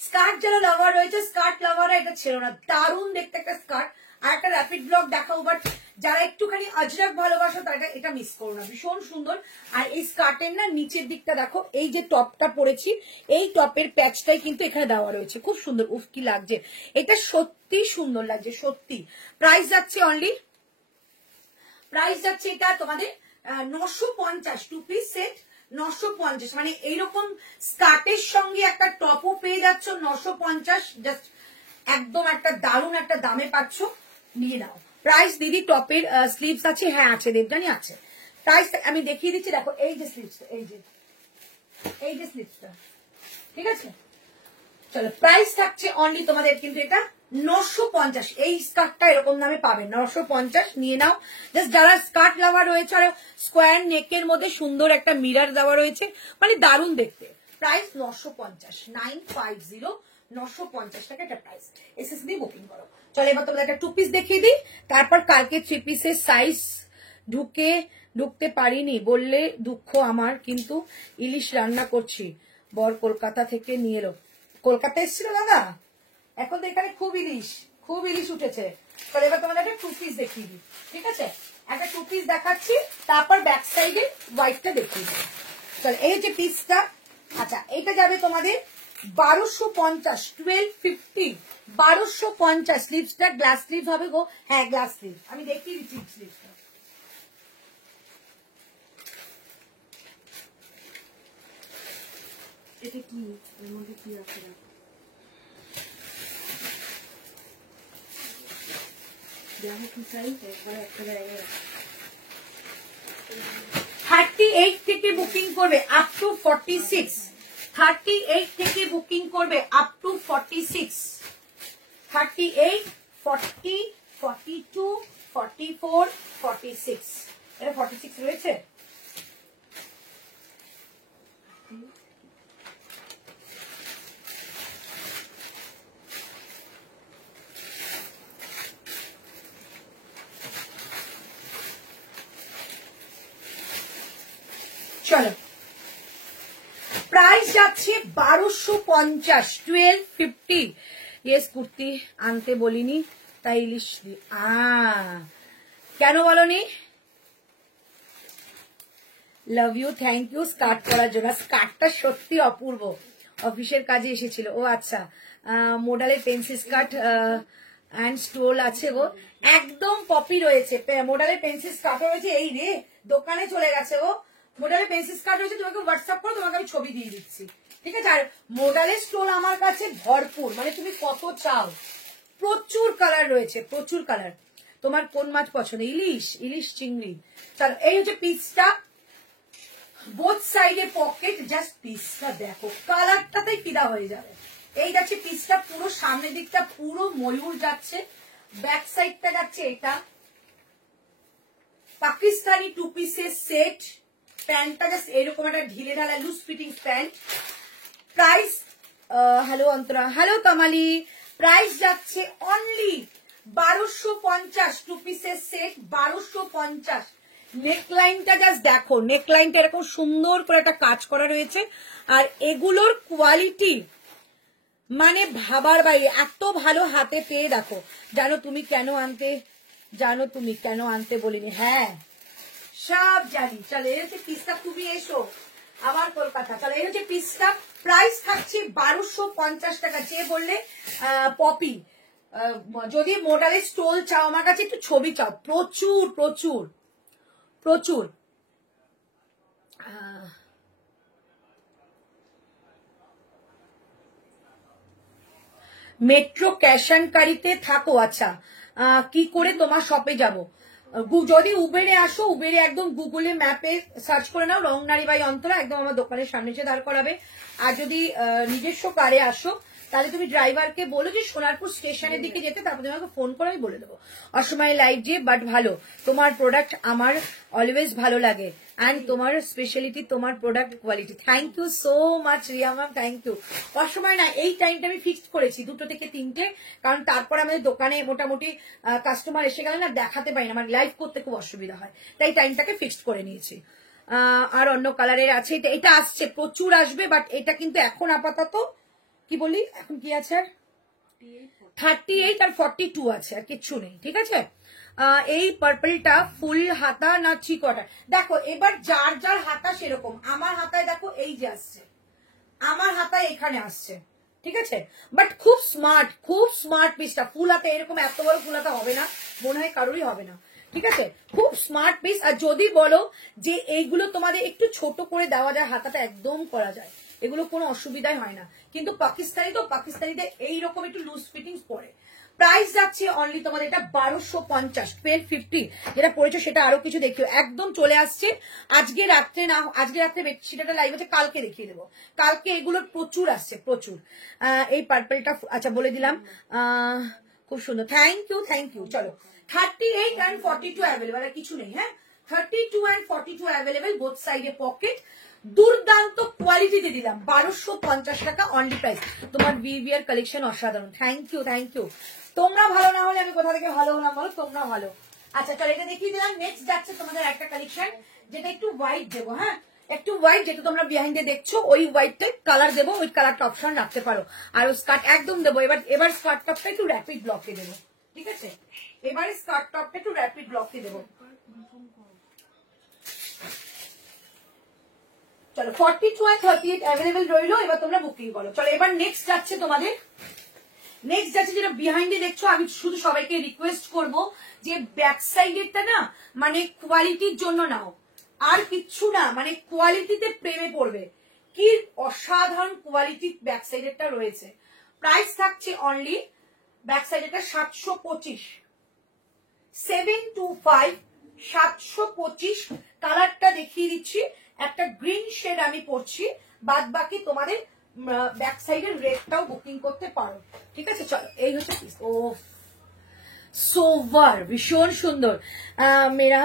স্কার্ট যারা লাভার রয়েছে, স্কার্ট লাভাররা এটা ছিল না, দারুণ দেখতে একটা স্কার্ট। আর একটা র্যাপিড ব্লক দেখাবো, বাট যারা একটুখানি আজরাক ভালোবাসো তারা এটা মিস করো না, ভীষণ সুন্দর। আর এই স্কার্টের না নিচের দিকটা দেখো, এই যে টপটা পরেছি এই টপের প্যাচটাই কিন্তু এখানে দেওয়া রয়েছে, খুব সুন্দর। উফ কি লাগছে, এটা সত্যি সুন্দর লাগছে সত্যি। প্রাইস যাচ্ছে অনলি, প্রাইস যাচ্ছে এটা তোমাদের 950, 2 পিস সেট 950। মানে এইরকম স্কার্টের সঙ্গে একটা টপও পেয়ে যাচ্ছ 950। জাস্ট একদম একটা দারুণ একটা দামে পাচ্ছ, নিয়ে নাও। প্রাইস দিদি টপের স্লিভস আছে? হ্যাঁ আছে দেবজানি, আছে। প্রাইস আমি দেখিয়ে দিচ্ছি, দেখো এই যে স্লিভসটা, এই যে স্লিভসটা, ঠিক আছে? চলো প্রাইস থাকছে অনলি তোমাদের কিন্তু এটা 950। এই স্কার্টটা এরকম দামে পাবে 950, নিয়ে নাও। জাস্ট যারা স্কার্ট লাভার রয়েছে, আর স্কোয়ার নেকের মধ্যে সুন্দর একটা মিরর দেওয়া রয়েছে, মানে দারুণ দেখতে। প্রাইস 950, 950, 950 টাকা এটা প্রাইস। এসএস দিয়ে বুকিং করো। চলো এবার তোমাদের একটা 2 পিস দেখিয়ে দিই, তারপর কালকে 3 পিসের সাইজ ঢুকতে পারিনি বললে দুঃখ আমার, কিন্তু ইলিশ রান্না করছি, বর কলকাতা থেকে নিয়ে এলো। কলকাতা এসেছিল দাদা, এখন তো এখানে খুব ইলিশ উঠেছে। তাহলে এবার তোমাদের একটা 2 পিস দেখিয়ে দিই, ঠিক আছে? একটা 2 পিস দেখাচ্ছি, তারপর ব্যাক সাইডে হোয়াইটটা দেখিয়ে দিই। চলো এই হচ্ছে পিসটা। আচ্ছা এটা যাবে তোমাদের 1250, 1250, 1250। স্লিভসটা গ্লাস স্লিভ হবে গো। হ্যাঁ গ্লাস স্লিভ, আমি দেখিয়ে দিচ্ছি স্লিভসটা। এটা কি, এর মধ্যে কি আছে? 38 থেকে বুকিং করবে আপ টু 46, 38 থেকে বুকিং করবে আপ টু 46, 38, 40, 42, 44, 46। এটা 46 রয়েছে। যাচ্ছে 1250, 1250। ইয়েস, কুর্তি আনতে বলিনি তাই ইলিশ কেন বলনি? Love you, thank you skirt পরার জন্য। স্কার্টটা সত্যি অপূর্ব, অফিসের কাজে এসেছিল। ও আচ্ছা, মোডালের পেন্সিল স্কার্ট অ্যান্ড স্টোল আছে গো, একদম কপি রয়েছে। মোডালের পেন্সিল স্কার্ট রয়েছে, এই রে দোকানে চলে গেছে ও। মোডালের পেন্সিল স্কার্ট রয়েছে, তোমাকে হোয়াটসঅ্যাপ করো, তোমাকে আমি ছবি দিয়ে দিচ্ছি, ঠিক আছে? আর মোডালের স্টোল আমার কাছে ভরপুর, মানে তুমি কত চাও, প্রচুর কালার রয়েছে, প্রচুর কালার। তোমার কোন মাছ পছন্দ? ইলিশ, ইলিশ চিংড়ি। চলো, এই হচ্ছে পিসটা, বোথ সাইডে পকেট। জাস্ট পিসটা দেখো, কালারটাতেই ফিদা হয়ে যাবে। এই যাচ্ছে পিসটা, পুরো সামনের দিকটা পুরো ময়ূর যাচ্ছে, ব্যাক সাইডটা যাচ্ছে এটা। পাকিস্তানি 2 পিসের সেট। প্যান্টটা জাস্ট এরকম একটা ঢিলে ঢালা loose fitting pant. Price, hello Antara, hello Tamali, price যাচ্ছে অনলি 1250, 2 পিসের সেট 1250। নেকলাইনটা জাস্ট দেখো, নেকলাইনটা এরকম সুন্দর করে একটা কাজ করা রয়েছে। আর এগুলোর কোয়ালিটি মানে ভাবার বাইরে, এত ভালো হাতে পেয়ে দেখো। জানো তুমি কেন আনতে বলিনি? হ্যাঁ সব জানি। চলো, এই হচ্ছে পিসটা, তুমি এসো আমার কলকাতা। চলো, এই হচ্ছে পিসটা, প্রাইস থাকছে 1250 টাকা। যে বললে পপি, যদি মোডালের স্টোল চাও আমার কাছে, একটু ছবি চাও, প্রচুর প্রচুর প্রচুর। মেট্রো ক্যাশ অ্যান্ড ক্যারিতে থাকো? আচ্ছা, কি করে তোমার শপে যাব? যদি উবেরে আসো, উবেরে একদম গুগলে ম্যাপে সার্চ করে নাও রংনারী বাই অন্তরা, একদম আমার দোকানের সামনে এসে দাঁড় করাবে। আর যদি নিজস্ব কারে আসো, তাহলে তুমি ড্রাইভারকে বলো যে সোনারপুর স্টেশনের দিকে যেতে, তারপর তোমাকে ফোন করে আমি বলে দেবো। অসময়ে লাইট যে বাট ভালো, তোমার প্রোডাক্ট আমার অলওয়েজ ভালো লাগে। অ্যান্ড তোমার স্পেশালিটি, তোমার product quality. Thank you so much Riya ma'am, thank you. অসময় না, এই টাইমটা আমি ফিক্সড করেছি 2টো থেকে 3টে, কারণ তারপর আমাদের দোকানে মোটামুটি কাস্টমার এসে গেলে না দেখাতে পারি না, আমার লাইভ করতে খুব অসুবিধা হয়, তাই টাইমটাকে ফিক্সড করে নিয়েছি। আর অন্য কালারের আছে, এটা আসছে, প্রচুর আসবে, বাট এটা কিন্তু এখন আপাতত কি বলি, এখন কি আছে, 38 আর 42 আছে, আর কিচ্ছু নেই, ঠিক আছে? এই পার্পলটা ফুল হাতা না 3 কোয়ার্টার? দেখো এবার যার যার হাতা সেরকম। আমার হাতায় দেখো এই যে আসছে, আমার হাতায় এখানে আসছে, ঠিক আছে? বাট খুব স্মার্ট পিসটা। ফুল হাতা এরকম এত বড় ফুল হাতা হবে না, মনে হয় কারোরই হবে না, ঠিক আছে? খুব স্মার্ট পিস। আর যদি বলো যে এইগুলো তোমাদের একটু ছোট করে দেওয়া যায়, হাতাটা একদম করা যায়, এগুলো কোনো অসুবিধাই হয় না। কিন্তু পাকিস্তানি তো, পাকিস্তানিতে এইরকম একটু লুজ ফিটিংস পরে। প্রাইস যাচ্ছে অনলি তোমাদের এটা 1250, 1250। যেটা পড়েছো সেটা আরো কিছু দেখিও, একদম চলে আসছে আজকে রাত্রে। না আজকে রাত্রে সেটা লাইভ আছে, কালকে দেখিয়ে দেবো। কালকে এগুলোর প্রচুর আসছে, প্রচুর। এই পার্পলটা আচ্ছা বলে দিলাম, খুব সুন্দর, থ্যাংক ইউ। চলো, 38 and 42 অ্যাভেলেবেল, আর কিছু নেই। হ্যাঁ, 32 and 42 অ্যাভেলেবেল, বোথ সাইডে পকেট। দুর্দান্ত কোয়ালিটিতে দিলাম 1250 টাকা অনলি প্রাইস। তোমার ভিভিআর কালেকশন অসাধারণ, থ্যাংক ইউ। তোমরা ভালো না হলে আমি কোথা থেকে ভালো হলাম বলো? তোমরা ভালো। আচ্ছা চলো, এটা দেখিয়ে দিলাম। নেক্সট যাচ্ছে তোমাদের একটা কালেকশন, যেটা একটু হোয়াইট দেবো। হ্যাঁ, একটু হোয়াইট, যেটা তোমরা বিহাইন্ডে দেখছো, ওই হোয়াইটটা কালার দেবো, ওই কালারটা অপশন রাখতে পারো। আর ওই স্কার্ট একদম দেবো। এবার স্কার্ট টপটা একটু র্যাপিড ব্লকে দেবো, ঠিক আছে? এবারে স্কার্ট টপটা একটু র্যাপিড ব্লকে দেবো। চলো, 42 and 38 অ্যাভেলেবেল রইলো। এবার তোমরা বুকিং করো। চলো, এবার নেক্সট যাচ্ছে তোমাদের, নেক্সট যাচ্ছে যেটা বিহাইন্ডে দেখছো। আমি শুধু সবাইকে রিকোয়েস্ট করব যে ব্যাক সাইডেরটা না, মানে কোয়ালিটির জন্য নাও, আর কিচ্ছু না, মানে কোয়ালিটিতে প্রেমে পড়বে। কি অসাধারণ কোয়ালিটির ব্যাক সাইডেরটা রয়েছে। প্রাইস থাকছে অনলি ব্যাক সাইডেরটা 725, 725, 725। কালারটা দেখিয়ে দিচ্ছি, একটা গ্রিন শেড আমি পরছি, বাদ বাকি তোমাদের ব্যাক সাইডের রেডটাও বুকিং করতে পারো, ঠিক আছে? চলো, এই হচ্ছে পিস। ও সোভার, ভীষণ সুন্দর। মেরা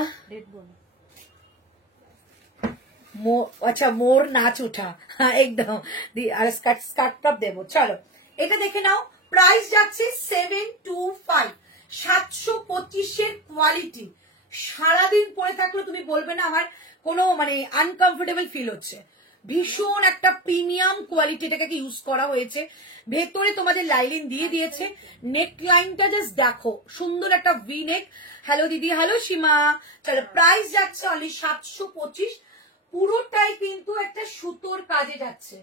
আচ্ছা, মোর নাচ উঠা, একদম। আর স্কার্ট টপ দেবো। চলো, এটা দেখে নাও। প্রাইস যাচ্ছে 725, 725 কোয়ালিটি। সারাদিন পরে থাকলে তুমি বলবে না আমার কোনো মানে আনকমফোর্টেবল ফিল হচ্ছে। ভীষণ একটা প্রিমিয়াম কোয়ালিটিটাকে ইউজ করা হয়েছে। ভেতরে তোমাদের লাইলিন দিয়ে দিয়েছে। নেক লাইনটা জাস্ট দেখো, সুন্দর একটা ভি নেক। হ্যালো দিদি, হ্যালো সীমা। চলো, প্রাইস যাচ্ছে অনলি 725। পুরোটাই কিন্তু একটা সুতোর কাজে যাচ্ছে,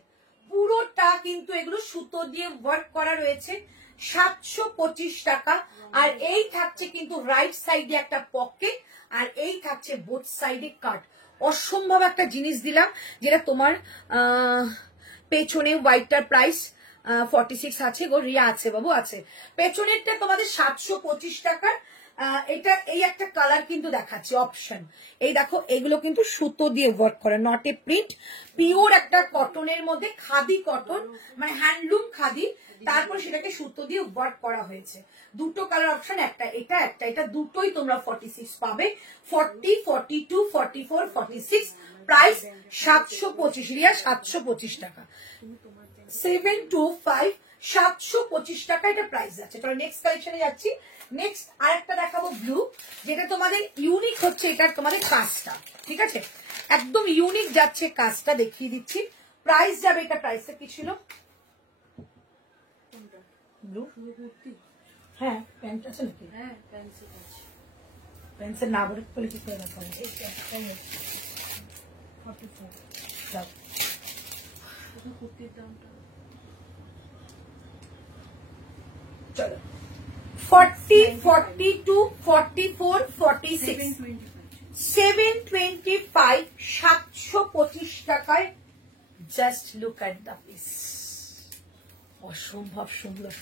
পুরোটা কিন্তু এগুলো সুতো দিয়ে ওয়ার্ক করা রয়েছে। 725 টাকা। আর এই থাকছে কিন্তু রাইট সাইডে একটা পকেট, আর এই থাকছে বোথ সাইডে কাট। অসম্ভব একটা জিনিস দিলাম, যেটা তোমার পেছনে হোয়াইটটার প্রাইস 46 আছে গো, রিয়া আছে, বাবু আছে। পেছনেরটা তোমাদের 725 টাকার। এটা এই একটা কালার কিন্তু দেখাচ্ছে অপশন। এই দেখো, এগুলো কিন্তু সুতো দিয়ে ওয়ার্ক করা, নট এ প্রিন্ট, পিওর একটা কটনের মধ্যে, খাদি কটন মানে হ্যান্ডলুম খাদি, তারপর সেটাকে সুতো দিয়ে ওয়ার্ক করা হয়েছে। দুটো কালার অপশন, একটা এটা একটা এটা, দুটোই তোমরা 46 পাবে। 40, 42, 44, 46, প্রাইস 725। রিয়া 725 টাকা। 725, 725 টাকা এটা প্রাইস যাচ্ছে। চলো নেক্সট কালেকশনে যাচ্ছি। নেক্সট আরেকটা দেখাবো ব্লু, যেটা তোমাদের ইউনিক হচ্ছে, এটার তোমাদের কাজটা ঠিক আছে, একদম ইউনিক যাচ্ছে কাজটা, দেখিয়ে দিচ্ছি। প্রাইস যাবে, এটা প্রাইসটা কি ছিল? ব্লু, হ্যাঁ প্যান্ট আছে নাকি? হ্যাঁ পেন্সিল আছে, পেন্সিল না বলে কি করে রাখা হবে? 44 দাও। কুর্তির দামটা চলো 40, 42, 44, 46, 725, 725 টাকায়। Just look at the piece, অসম্ভব সুন্দর।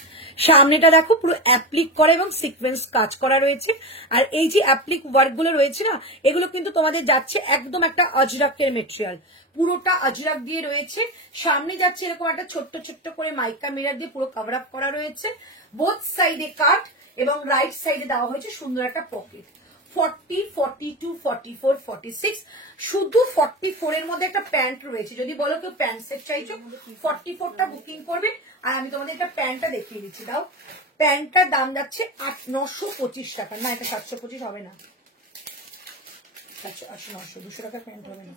সামনেটা দেখো পুরো অ্যাপ্লিক করা এবং সিকোয়েন্স কাজ করা রয়েছে। আর এই যে অ্যাপ্লিক ওয়ার্ক গুলো রয়েছে না, এগুলো কিন্তু তোমাদের যাচ্ছে একদম একটা অজরাকের মেটেরিয়াল, পুরোটা অজরাক দিয়ে রয়েছে। সামনে যাচ্ছে এরকম একটা ছোট্ট ছোট্ট করে মাইকা মিরর দিয়ে পুরো কভার আপ করা রয়েছে। বোথ সাইডে কাট এবং রাইট সাইডে দেওয়া হয়েছে সুন্দর একটা পকেট। 40, 42, 44, 46, শুধু 44 এর মধ্যে একটা প্যান্ট রয়েছে। যদি বলো কেউ প্যান্ট সেট চাইছো, 44টা বুকিং করবে। আর আমি তোমাদের একটা প্যান্টটা দেখিয়ে দিচ্ছি, দাও। প্যান্টটার দাম যাচ্ছে 925 টাকা। না, এটা 725 হবে না, 900, 200 টাকা প্যান্ট হবে না।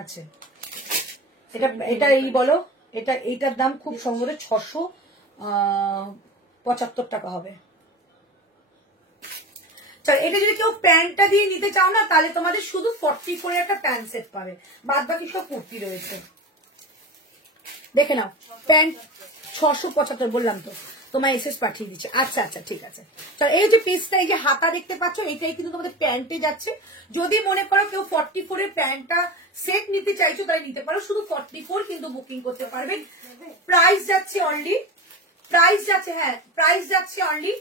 আচ্ছা, এটা এই বলো, এইটার দাম খুব সম্ভবত 675 টাকা হবে। এটা যদি কেউ প্যান্টটা দিয়ে নিতে চাও না, তাহলে তোমাদের শুধু 44 একটা প্যান্ট সেট পাবে, বাদ বাকি সব কুর্তি রয়েছে। দেখে নাও, প্যান্ট 675 বললাম তো, তোমার এসএস পাঠিয়ে দিচ্ছে। আচ্ছা আচ্ছা ঠিক আছে। চলো, এই যে পিসটা, এই যে হাতা দেখতে পাচ্ছ, এটাই কিন্তু তোমাদের প্যান্টে যাচ্ছে। যদি মনে করো কেউ 44 এর প্যান্টটা সেট নিতে চাইছো, তাহলে নিতে পারো, শুধু 44 কিন্তু বুকিং করতে পারবে। প্রাইস যাচ্ছে অনলি, প্রাইস যাচ্ছে, হ্যাঁ প্রাইস যাচ্ছে অনলি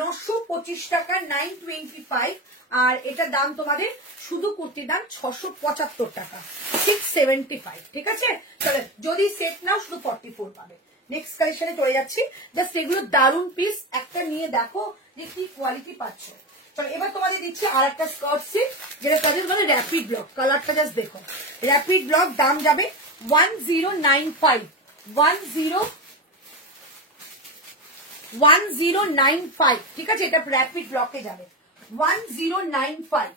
925 টাকা, 925। আর এটার দাম তোমাদের শুধু কুর্তির দাম 675 টাকা, 675। ঠিক আছে, চলো যদি সেট নাও শুধু 44 পাবে। নেক্সট কালেকশনে চলে যাচ্ছি। জাস্ট এগুলো দারুন পিস, একটা নিয়ে দেখো যে কি কোয়ালিটি পাচ্ছ। চলো এবার তোমাদের দিচ্ছি আর একটা স্কার্ট সেট, যেটা তাদের বলে র্যাপিড ব্লক। কালারটা জাস্ট দেখো, র্যাপিড ব্লক, দাম যাবে 1095, 1095। ঠিক আছে, এটা র্যাপিড ব্লকে যাবে 1095।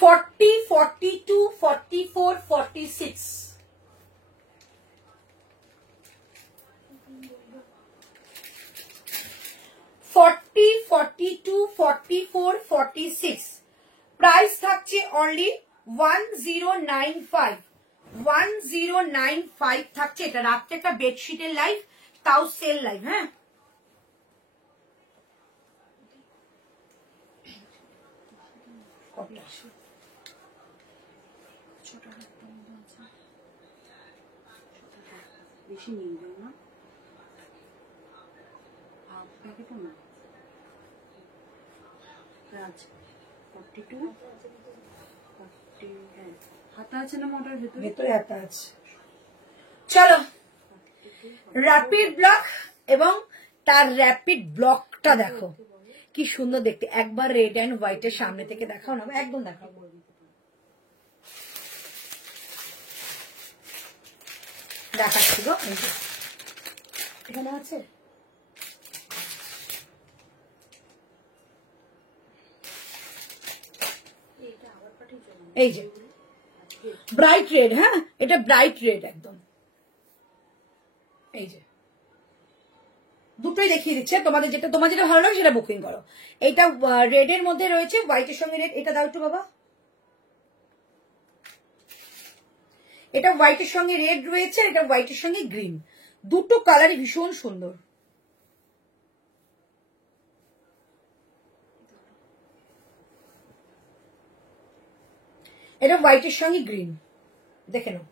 40, 42, 44, 46, 40, 42, 44, 46। প্রাইস থাকছে অনলি 1095, 1095 থাকছে। এটা রাত্রে একটা বেডশিটের লাইভ, তাও সেল লাইভ। হ্যাঁ, বেশি নিয়ে যাও না, হাফ প্যাকেটও না। 42, 40, হ্যাঁ হাতা আছে না মোটার ভেতরে? ভেতরে হাতা আছে। চলো, র্যাপিড ব্লক এবং তার র্যাপিড ব্লকটা দেখো কি সুন্দর দেখতে। একবার রেড অ্যান্ড হোয়াইটের সামনে থেকে দেখাও না, একদম দেখাও। দেখাচ্ছি গো, এখানে আছে, এই যে ব্রাইট রেড। হ্যাঁ, এটা ব্রাইট রেড একদম। এই যে দুটোই দেখিয়ে দিচ্ছে, তোমাদের যেটা ভালো লাগে সেটা বুকিং করো। এটা রেড এর মধ্যে রয়েছে, হোয়াইটের সঙ্গে রেড। এটা দাও একটু বাবা। এটা হোয়াইটের সঙ্গে রেড রয়েছে, এটা হোয়াইটের সঙ্গে গ্রিন, দুটো কালারই ভীষণ সুন্দর। এটা হোয়াইটের সঙ্গে গ্রিন, দেখে নাও,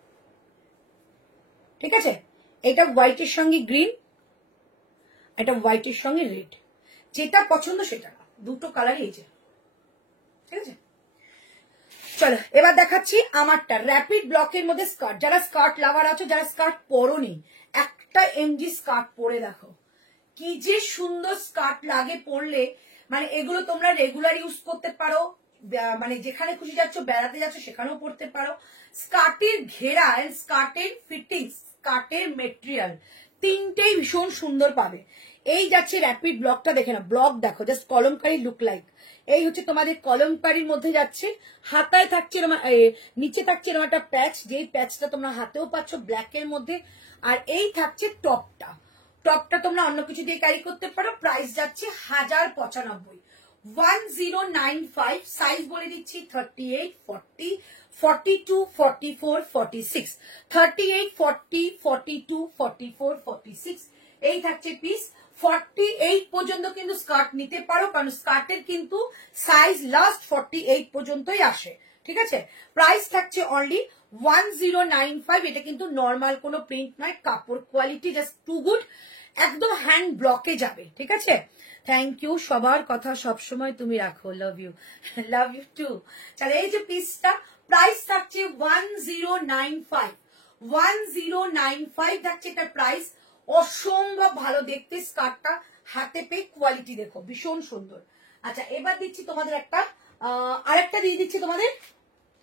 ঠিক আছে? এটা হোয়াইটের সঙ্গে গ্রিন, এটা হোয়াইটের সঙ্গে রেড, যেটা পছন্দ সেটা না, দুটো কালারই এই যে, ঠিক আছে? চলো এবার দেখাচ্ছি আমারটা র্যাপিড ব্লকের মধ্যে স্কার্ট। যারা স্কার্ট লাভার আছো, যারা স্কার্ট পরোনি, একটা এমজি স্কার্ট পরে দেখো, কি যে সুন্দর স্কার্ট লাগে পরলে। মানে এগুলো তোমরা রেগুলার ইউজ করতে পারো, মানে যেখানে খুশি যাচ্ছ, বেড়াতে যাচ্ছ সেখানেও পরতে পারো। স্কার্টের ঘেরা, স্কার্টের ফিটিং, স্কার্টের মেটেরিয়াল, তিনটেই ভীষণ সুন্দর পাবে। এই যাচ্ছে র্যাপিড ব্লকটা, দেখে না, ব্লক দেখো, জাস্ট কলমকারি লুক লাইক। এই হচ্ছে তোমাদের কলমকারির মধ্যে যাচ্ছে, হাতায় থাকছে নিচে থাকছে এরকম একটা প্যাচ, যেই প্যাচটা তোমরা হাতেও পাচ্ছ ব্ল্যাকের মধ্যে। আর এই থাকছে টপটা, টপটা তোমরা অন্য কিছু দিয়ে ক্যারি করতে পারো। প্রাইস যাচ্ছে 1095, 1095। সাইজ বলে দিচ্ছি 38, 40, 42, 44, 46, 38, 40, 42, 44, 46। এই থাকছে পিস। 48 পর্যন্ত কিন্তু স্কার্ট নিতে পারো, কারণ স্কার্টের কিন্তু সাইজ লাস্ট 48 পর্যন্তই আসে, ঠিক আছে? প্রাইস থাকছে অনলি 1095। এটা কিন্তু নর্মাল কোনো প্রিন্ট নয়, কাপড় কোয়ালিটি জাস্ট টু গুড, একদম হ্যান্ড ব্লকে যাবে, ঠিক আছে? থ্যাংক ইউ, সবার কথা সবসময় তুমি রাখো, love you, love you too. চলো এই যে পিসটা, প্রাইস থাকছে 1095, 1095 থাকছে এটা প্রাইস। অসম্ভব ভালো দেখতে স্কার্টটা, হাতে পেয়ে কোয়ালিটি দেখো, ভীষণ সুন্দর। আচ্ছা এবার দিচ্ছি তোমাদের একটা আরেকটা দিয়ে দিচ্ছি তোমাদের,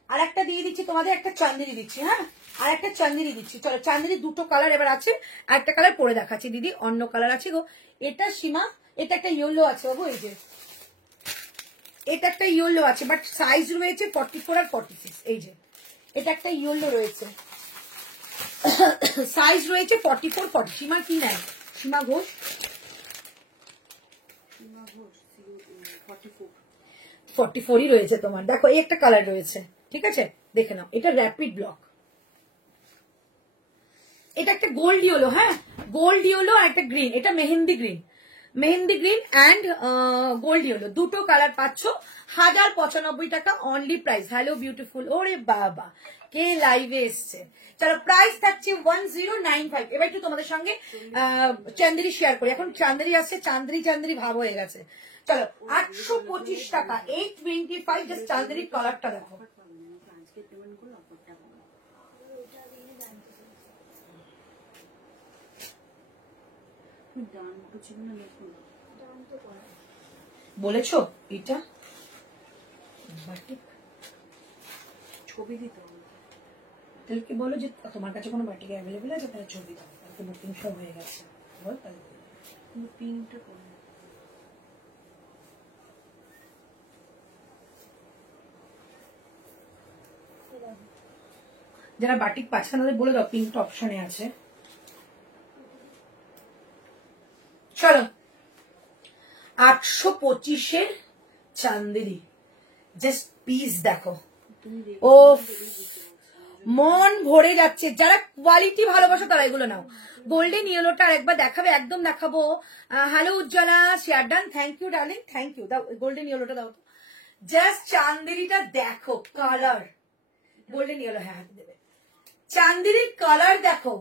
আরেকটা দিয়ে দিচ্ছি তোমাদের, একটা চান্দেরি দিচ্ছি। হ্যাঁ, আর একটা চান্দেরি দিচ্ছি। চলো চান্দেরি দুটো কালার এবার আছে, একটা কালার পরে দেখাচ্ছি দিদি, অন্য কালার আছে গো। এটা সীমা, এটা একটা ইয়েলো আছে বাবু, এই যে এটা একটা ইয়েলো আছে, বাট সাইজ রয়েছে 44 আর 46। এই যে এটা একটা ইয়েলো রয়েছে, সাইজ রয়েছে 44, 40। সীমা কি নেয়? সীমা ঘোষ, 44ই রয়েছে তোমার। দেখো এই একটা কালার রয়েছে, ঠিক আছে, দেখে নাও। এটা র্যাপিড ব্লক, এটা একটা গোল্ড ইয়েলো। হ্যাঁ, গোল্ড ইয়েলো আর একটা গ্রিন, এটা mehendi green, mehendi green and gold yellow, দুটো কালার পাচ্ছ। 1095 টাকা অনলি প্রাইস। হ্যালো বিউটিফুল, ওরে বাবা কে লাইভে এসছে। চলো প্রাইস থাকছে 1095। এবার একটু তোমাদের সঙ্গে চান্দেরি শেয়ার করি। এখন চান্দেরি আসছে, চান্দেরি ভাব হয়ে গেছে। চলো 825 টাকা, 825। জাস্ট চান্দেরির কালারটা দেখো, বলেছো এটা ছবি দিতে হবে, তাহলে বলো যে তোমার কাছে কোনো বাটিক অ্যাভেলেবেল আছে, তাহলে ছবি দাও, তাহলে বুকিং সব হয়ে গেছে, বল তাহলে। কিন্তু পিনটা করবে, যারা বাটিক পাচ্ছে না তাদের বলে দাও পিঙ্ক অপশনে আছে। চলো 825-এর চান্দেরি, জাস্ট পিস দেখো, ও মন ভরে যাচ্ছে। যারা কোয়ালিটি ভালোবাসো তারা এগুলো নাও। গোল্ডেন ইয়েলোটা আরেকবার দেখাবে, একদম দেখাবো। Hello Ujjwala, share done, thank you darling, thank you. দাও গোল্ডেন ইয়েলোটা দাও তো, জাস্ট চান্দেরিটা দেখো, কালার গোল্ডেন ইয়েলো, হ্যাঁ দেবে। চান্দেরির কালার দেখো,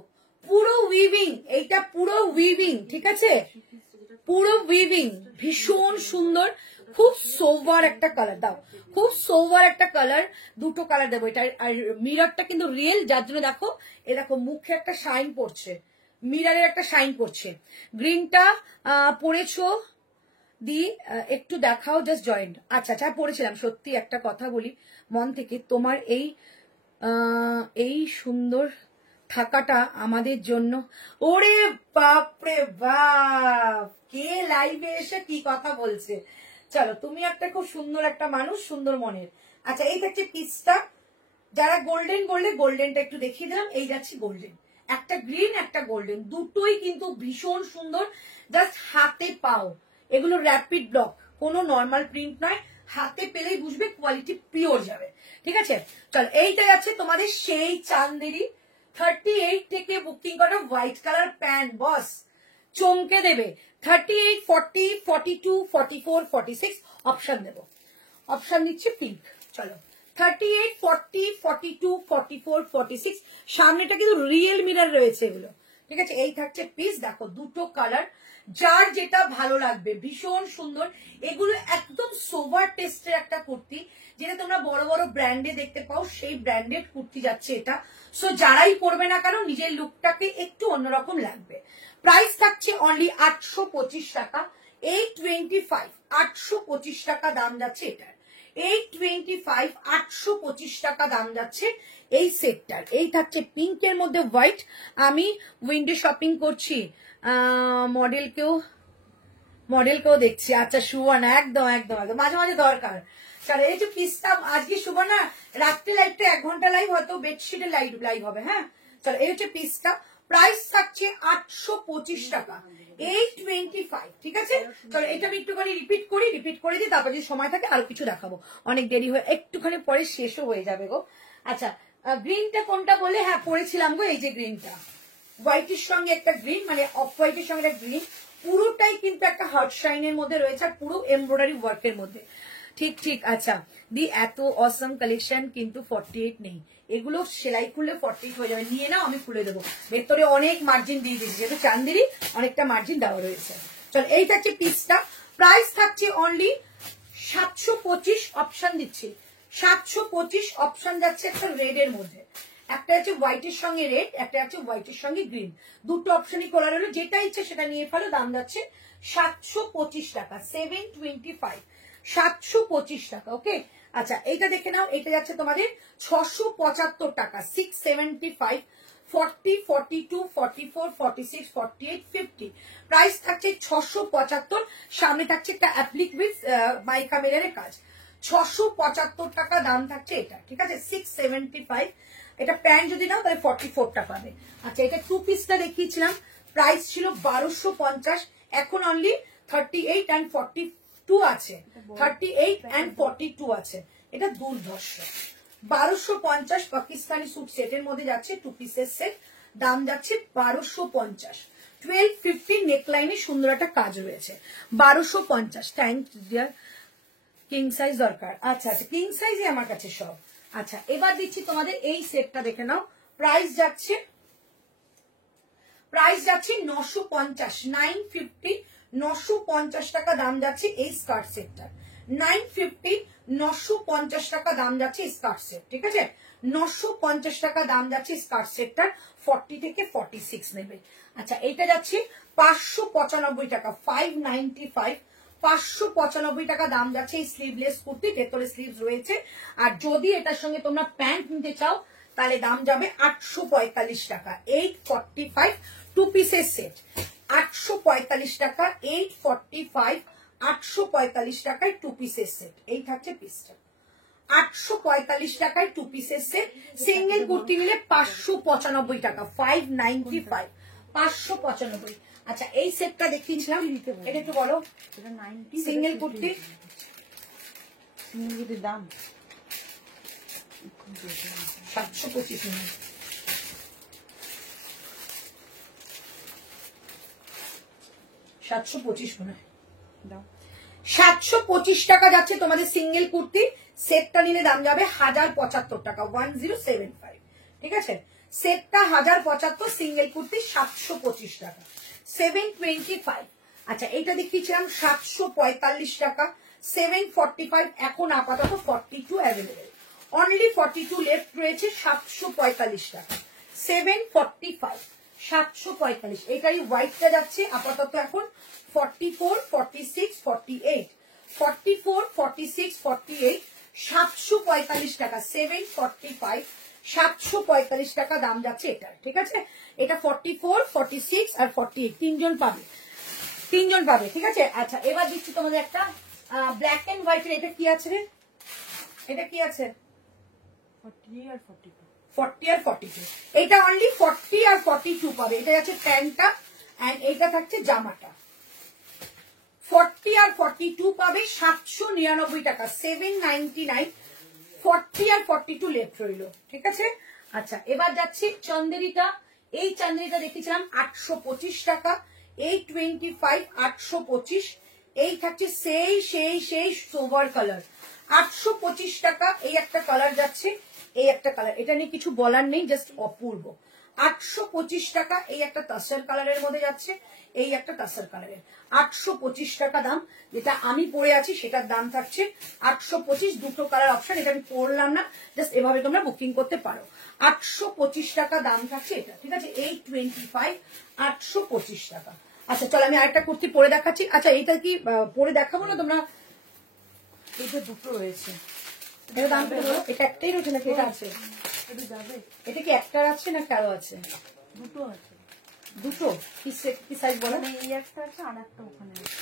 পুরো উইভিং, এইটা পুরো উইভিং, ঠিক আছে, পুরো উইভিং, ভীষণ সুন্দর, খুব সোভার একটা কালার। দাও, খুব সোভার একটা কালার, দুটো কালার দেবো এটা। আর মিররটা কিন্তু রিয়েল, যার জন্য দেখো এ দেখো মুখে একটা শাইন পড়ছে, মিররের একটা শাইন পড়ছে। গ্রিনটা পরেছো দি, একটু দেখাও, জাস্ট জয়েন্ট। আচ্ছা আচ্ছা পরেছিলাম। সত্যি একটা কথা বলি মন থেকে, তোমার এই সুন্দর থাকাটা আমাদের জন্য। ওরে বাপরে বাপ, কে লাইভে এসে কি কথা বলছে। চলো, তুমি একটা খুব সুন্দর একটা মানুষ, সুন্দর মনের। আচ্ছা, এই থাকছে পিসটা। যারা গোল্ডেন বললে গোল্ডেনটা একটু দেখিয়ে দিলাম। এই যাচ্ছে গোল্ডেন, একটা গ্রিন একটা গোল্ডেন, দুটোই কিন্তু ভীষণ সুন্দর। জাস্ট হাতে পাও, এগুলো র্যাপিড ব্লক, কোনো নর্মাল প্রিন্ট নয়। হাতে পেলেই বুঝবে কোয়ালিটি পিওর যাবে। ঠিক আছে, চল এইটা যাচ্ছে তোমাদের সেই চান্দেরি 38 থেকে বুকিং করো। হোয়াইট কালার প্যান্ট বস চমকে দেবে। 38, 40, 42, 44, 46 অপশন দেবো। অপশন দিচ্ছি পিঙ্ক। চলো, 38, 40, 42, 44, 46। সামনেটা কিন্তু রিয়েল মিরর রয়েছে এগুলো। ঠিক আছে, এই থাকছে পিস। দেখো দুটো কালার, যার যেটা ভালো লাগবে, ভীষণ সুন্দর। এগুলো একদম সোভার টেস্টের একটা কুর্তি, যেটা তোমরা বড় বড় ব্র্যান্ডে দেখতে পাও, সেই ব্র্যান্ডেড কুর্তি যাচ্ছে এটা। সো যারাই পরবে না কেন, নিজের লুকটাকে একটু অন্যরকম লাগবে। প্রাইস থাকছে অনলি 825 টাকা। 825, 825 টাকা দাম যাচ্ছে এটার। 825, 825 টাকা দাম যাচ্ছে এই সেটটার। এই থাকছে পিঙ্কের মধ্যে হোয়াইট। আমি উইন্ডো শপিং করছি, মডেলকেও দেখছি। আচ্ছা সুবর্ণা, একদম একদম একদম মাঝে মাঝে দরকার। চলো, এই যে পিসটা আজকে সুবর্ণা রাত্রে লাইভটা 1 ঘন্টা লাইভ, হয়তো বেডশিটের লাইভ হবে। হ্যাঁ, চলো, এই হচ্ছে পিসটা। প্রাইস থাকছে 825 টাকা। 825। ঠিক আছে, চলো এটা আমি একটুখানি রিপিট করে দিই, তারপর যদি সময় থাকে আরো কিছু দেখাবো। অনেক দেরি হয়ে একটুখানি পরে শেষও হয়ে যাবে গো। আচ্ছা, গ্রিনটা কোনটা বলে? হ্যাঁ পরেছিলাম গো, এই যে গ্রিনটা, হোয়াইটের সঙ্গে একটা গ্রিন, মানে অফ হোয়াইটের সঙ্গে একটা গ্রিন, পুরোটাই কিন্তু একটা হার্ট শাইনের মধ্যে রয়েছে, আর পুরো এমব্রয়ডারি ওয়ার্কের মধ্যে। ঠিক ঠিক। আচ্ছা দি, এত অসম কালেকশন, কিন্তু 48 নেই। এগুলো সেলাই খুললে 48 হয়ে যাবে। নিয়ে নাও, আমি খুলে দেবো। ভেতরে অনেক মার্জিন দিয়ে দিয়েছি, যেহেতু চান্দেরি অনেকটা মার্জিন দেওয়া রয়েছে। চলো, এই থাকছে পিসটা। প্রাইস থাকছে অনলি 725। অপশন দিচ্ছি 725। অপশন যাচ্ছে একটা রেড এর মধ্যে, একটা আছে হোয়াইটের সঙ্গে রেড, একটা আছে হোয়াইটের সঙ্গে গ্রিন। দুটো অপশনই খোলা রইলো, যেটা ইচ্ছে সেটা নিয়ে ফেলো। দাম যাচ্ছে 725 টাকা। 725, 725 টাকা। ওকে, আচ্ছা এইটা দেখে নাও। এটা যাচ্ছে তোমাদের 675 টাকা। 675, 40, 42, 44, 46, 48, 50। প্রাইস থাকছে 675। সামনে থাকছে একটা অ্যাপ্লিক উইথ মাইকা মিররের কাজ। 675 টাকা দাম থাকছে এটা। ঠিক আছে, 675। এটা প্যান্ট যদি নাও তাহলে 44টা পাবে। আচ্ছা, এটা 2 পিসটা দেখিয়েছিলাম, প্রাইস ছিল 1250। এখন অনলি 38 and 42 আছে। 38 and 42 আছে। এটা দুর্ধর্ষ। 1250 পাকিস্তানি স্যুট সেটের মধ্যে যাচ্ছে, 2 পিসের সেট। দাম যাচ্ছে 1250। 1250 নেকলাইনে সুন্দর একটা কাজ রয়েছে। 1250। Thank deer. কিং সাইজ দরকার? আচ্ছা আচ্ছা, কিং সাইজই আমার কাছে সব। আচ্ছা, এবার দিচ্ছি তোমাদের এই সেটটা, দেখে নাও। প্রাইস যাচ্ছে 950, 950, 950 টাকা দাম যাচ্ছে এই স্কার্ট সেটটার। 950, 950 টাকা দাম যাচ্ছে স্কার্ট সেট। ঠিক আছে, 950 টাকা দাম যাচ্ছে স্কার্ট সেটটার। 40 থেকে 46 নেবে। আচ্ছা, এইটা যাচ্ছে 595 টাকা। 595, 595 টাকা দাম যাচ্ছে এই স্লিভলেস কুর্তি। ভেতরে স্লিভস রয়েছে। আর যদি এটার সঙ্গে তোমরা প্যান্ট নিতে চাও, তাহলে দাম যাবে 845 টাকা। 845, 2 পিসের সেট। 845 টাকা, 845, 845 টাকায় 2 পিসের সেট। এই থাকছে পিসটা। 845 টাকায় 2 পিসের সেট। সিঙ্গেল কুর্তি নিলে 595 টাকা। 595, 595। আচ্ছা, এই সেটটা দেখিয়েছিলাম, এটা একটু বলো। সিঙ্গেল কুর্তি, সিঙ্গেল কুর্তির দাম 725। 725 মনে হয়। 725 টাকা যাচ্ছে তোমাদের সিঙ্গেল কুর্তি। সেটটা নিলে দাম যাবে 1075 টাকা। 1075। ঠিক আছে, সেটটা 1075, সিঙ্গেল কুর্তি 725 টাকা। 725। আচ্ছা, এইটা দেখিয়েছিলাম 745 টাকা। 745। এখন আপাতত 42 অ্যাভেলেবেল। অনলি 42 লেফট রয়েছে। 745 টাকা। 745, 745। এটাই হোয়াইটটা যাচ্ছে আপাতত এখন 44, 46, 48, 44, 46, 48, 745 টাকা। 745, 745 টাকা দাম যাচ্ছে এটা, ঠিক আছে? এটা 44, 46 আর 48 তিনজন পাবে, ঠিক আছে? আচ্ছা এবার দিচ্ছি তোমাদের একটা ব্ল্যাক এন্ড হোয়াইটের। এটা কি আছে রে? এটা কি আছে? 40 আর 42। 40 আর 42। এটা অনলি 40 আর 42 পাবে। এটা যাচ্ছে প্যান্টটা এন্ড এইটা থাকছে জামাটা। 40 আর 42 পাবে 799 টাকা, 799। 40 আর 42 লেফট রইল, ঠিক আছে? আচ্ছা এবার যাচ্ছি চন্দেরিটা। এই চান্দেরিটা দেখেছিলাম 825 টাকা, 825, 825। এই থাকছে সেই সোভার কালার, 825 টাকা। এই একটা কালার যাচ্ছে, এই একটা কালার, এটা নিয়ে কিছু বলার নেই, জাস্ট অপূর্ব। 825 টাকা। এই একটা তাসার কালারের মধ্যে যাচ্ছে, এই একটা তাসার কালারের, 825 টাকা দাম। যেটা আমি পরে আছি সেটার দাম থাকছে 825। দুটো কালার অপশন, এটা আমি পরলাম না, জাস্ট এভাবে তোমরা বুকিং করতে পারো। 825 টাকা দাম থাকছে এটা, ঠিক আছে? 825, 825 টাকা। আচ্ছা চলো আমি আরেকটা কুর্তি পরে দেখাচ্ছি। আচ্ছা এইটা কি পরে দেখাবো না তোমরা? এইটা দুটো রয়েছে। এটা দাম কত? এটা একটাই রয়েছে নাকি এটা আছে? এটা যাবে। এটা কি একটার আছে না কারো আছে? দুটো আছে। দুটো? কি সাইজ বলো? মানে এই একটা আছে আর একটা ওখানে আছে।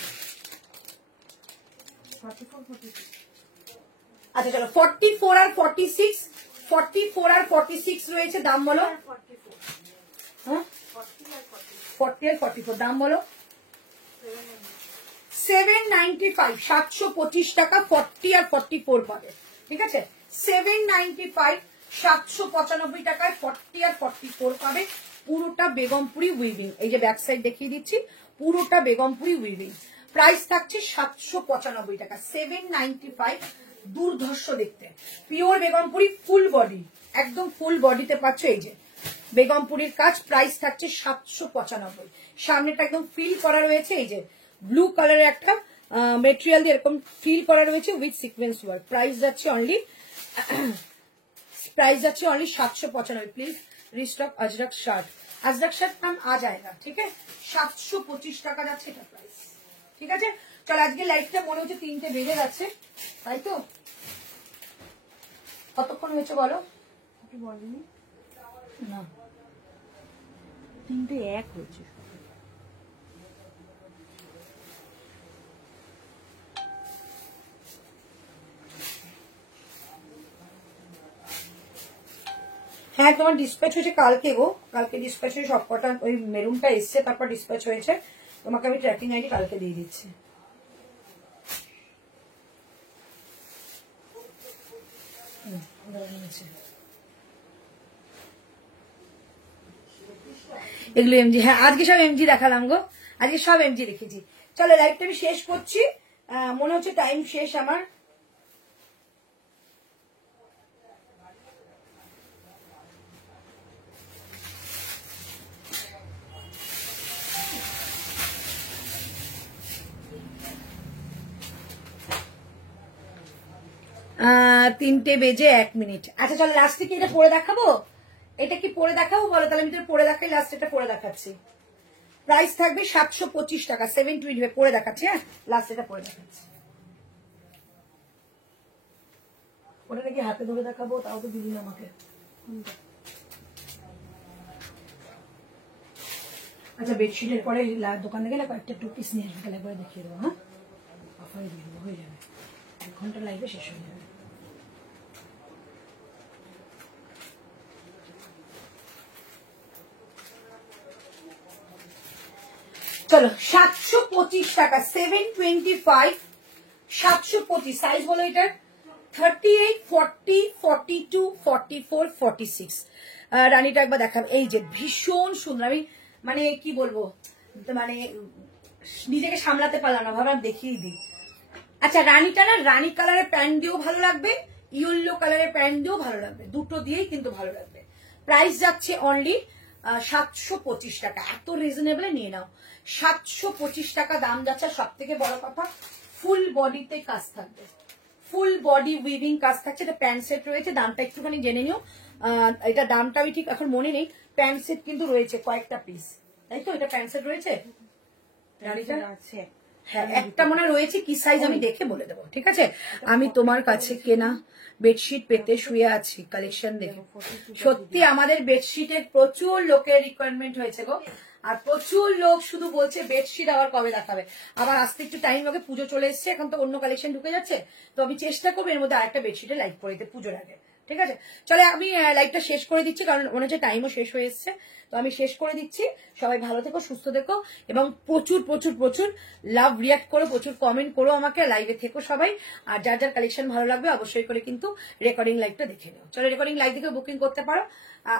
44, 42। আচ্ছা চলো 44 আর 46, 44 আর 46 রয়েছে, দাম বলো? 44। হ্যাঁ 40 আর 42। 40 আর 44 দাম বলো? 795, 725 টাকা। 40 আর 44 পাবে, ঠিক আছে? 795, 795 টাকায় 40 আর 44 পাবে। পুরোটা বেগমপুরি উইভিং। এই যে ব্যাক সাইড দেখিয়ে দিচ্ছি, পুরোটা বেগমপুরি উইভিং। প্রাইস থাকছে 795 টাকা, 795। দুর্ধর্ষ দেখতে, পিওর বেগমপুরি, ফুল বডি, একদম ফুল বডিতে পাচ্ছ। এই যে বেগমপুরির কাজ, প্রাইস থাকছে 795। সামনেটা একদম ফিল করা রয়েছে, এই যে ব্লু কালারের একটা মেটেরিয়াল দিয়ে এরকম ফিল করা রয়েছে উইথ সিকোয়েন্স ওয়ার্ক। প্রাইস যাচ্ছে only 795। Please restock Ajrak shirt नाम आ जाएगा, ठीक है? 725 টাকা যাচ্ছে এটা প্রাইস, ঠিক আছে? চল আজকে লাইভটা মনে হচ্ছে 3টে বেজে যাচ্ছে, তাই তো? কতক্ষণ হয়েছে বলো? কি বলিনি না 3:01 হয়েছে। হ্যাঁ তোমার ডিসপ্যাচ হয়েছে কালকে গো, কালকে ডিসপ্যাচ হয়েছে সবকটা। ওই মেরুনটা এসছে, তারপর ডিসপ্যাচ হয়েছে। তোমাকে আমি ট্র্যাকিং আইডি কালকে দিয়ে দিচ্ছি। এগুলো এমজি, হ্যাঁ আজকে সব এমজি দেখালাম গো, আজকে সব এমজি রেখেছি। চলো লাইভটা আমি শেষ করছি, মনে হচ্ছে টাইম শেষ আমার। তিনটে বেজে 1 মিনিট। আচ্ছা চলো লাস্টে কি এটা পরে দেখাবো? এটা কি পরে দেখাবো বলো? তাহলে আমি তো পরে দেখাই, লাস্ট এটা পরে দেখাচ্ছি। প্রাইস থাকবে 725 টাকা, 720 পরে দেখাচ্ছি। হ্যাঁ লাস্ট এটা পরে দেখাচ্ছি। ওটা নাকি হাতে ধরে দেখাবো, তাও তো দিদি আমাকে। আচ্ছা বেডশিটের পরে দোকানে গেলে কয়েকটা টু পিস নিয়ে আসবে, তাহলে পরে দেখিয়ে দেবো। হ্যাঁ অফারে দিয়ে দেবো, হয়ে যাবে 1 ঘন্টা লাইভে শেষ হয়ে যাবে। চলো 725 টাকা, 725, 725। সাইজ বলো এটার? 38, 40, 42, 44, 46। রানীটা একবার দেখাবো। এই যে ভীষণ সুন্দর, আমি মানে কি বলবো, মানে নিজেকে সামলাতে পারলাম না, ভাবলাম দেখিয়ে দিই। আচ্ছা রানীটা না, রানী কালারের প্যান্ট দিয়েও ভালো লাগবে, ইয়েলো কালারের প্যান্ট দিয়েও ভালো লাগবে, দুটো দিয়েই কিন্তু ভালো লাগবে। প্রাইস যাচ্ছে অনলি 725 টাকা। এত রিজনেবল নিয়ে নাও, 725 টাকা দাম যাচ্ছে। সব থেকে বড় কথা ফুল বডিতে কাজ থাকবে, ফুল বডি উইভিং কাজ থাকছে। এটা প্যান্ট সেট রয়েছে, দামটা একটুখানি জেনে নিও। এটা দামটা আমি ঠিক এখন মনে নেই। প্যান্ট সেট কিন্তু রয়েছে কয়েকটা পিস, তাই তো? এটা প্যান্ট সেট রয়েছে, রানীটা আছে হ্যাঁ একটা মনে রয়েছে, কি সাইজ আমি দেখে বলে দেবো, ঠিক আছে। আমি তোমার কাছে কেনা বেডশিট পেতে শুয়ে আছি কালেকশন দেখে। সত্যি আমাদের বেডশিটের প্রচুর লোকের রিকোয়ারমেন্ট হয়েছে গো, আর প্রচুর লোক শুধু বলছে বেডশিট আবার কবে দেখাবে। আবার আসতে একটু টাইম লাগে, পুজো চলে এসছে, এখন তো অন্য কালেকশন ঢুকে যাচ্ছে, তো আমি চেষ্টা করবো এর মধ্যে আরেকটা বেডশিটে লাইভ করে দিতে পুজোর আগে, ঠিক আছে। চলে আমি লাইভটা শেষ করে দিচ্ছি, কারণ মনে হচ্ছে টাইমও শেষ হয়ে এসছে, তো আমি শেষ করে দিচ্ছি। সবাই ভালো থেকো, সুস্থ থেকো, এবং প্রচুর প্রচুর প্রচুর লাভ রিয়াক্ট করো, প্রচুর কমেন্ট করো আমাকে, লাইভে থেকো সবাই। আর যার যার কালেকশন ভালো লাগবে অবশ্যই করে কিন্তু রেকর্ডিং লাইভটা দেখে নিও। চলো রেকর্ডিং লাইভ দেখে বুকিং করতে পারো।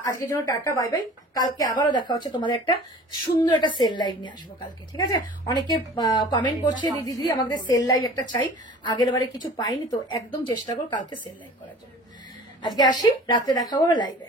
আজকের জন্য টাটা, বাই বাই। কালকে আবারও দেখা হচ্ছে, তোমাদের একটা সুন্দর একটা সেল লাইভ নিয়ে আসবো কালকে, ঠিক আছে। অনেকে কমেন্ট করছে দিদি আমাদের সেল লাইভ একটা চাই, আগের বারে কিছু পাইনি, তো একদম চেষ্টা করো কালকে সেল লাইভ করার জন্য। আজকে আসি, রাত্রে দেখা হবে লাইভে।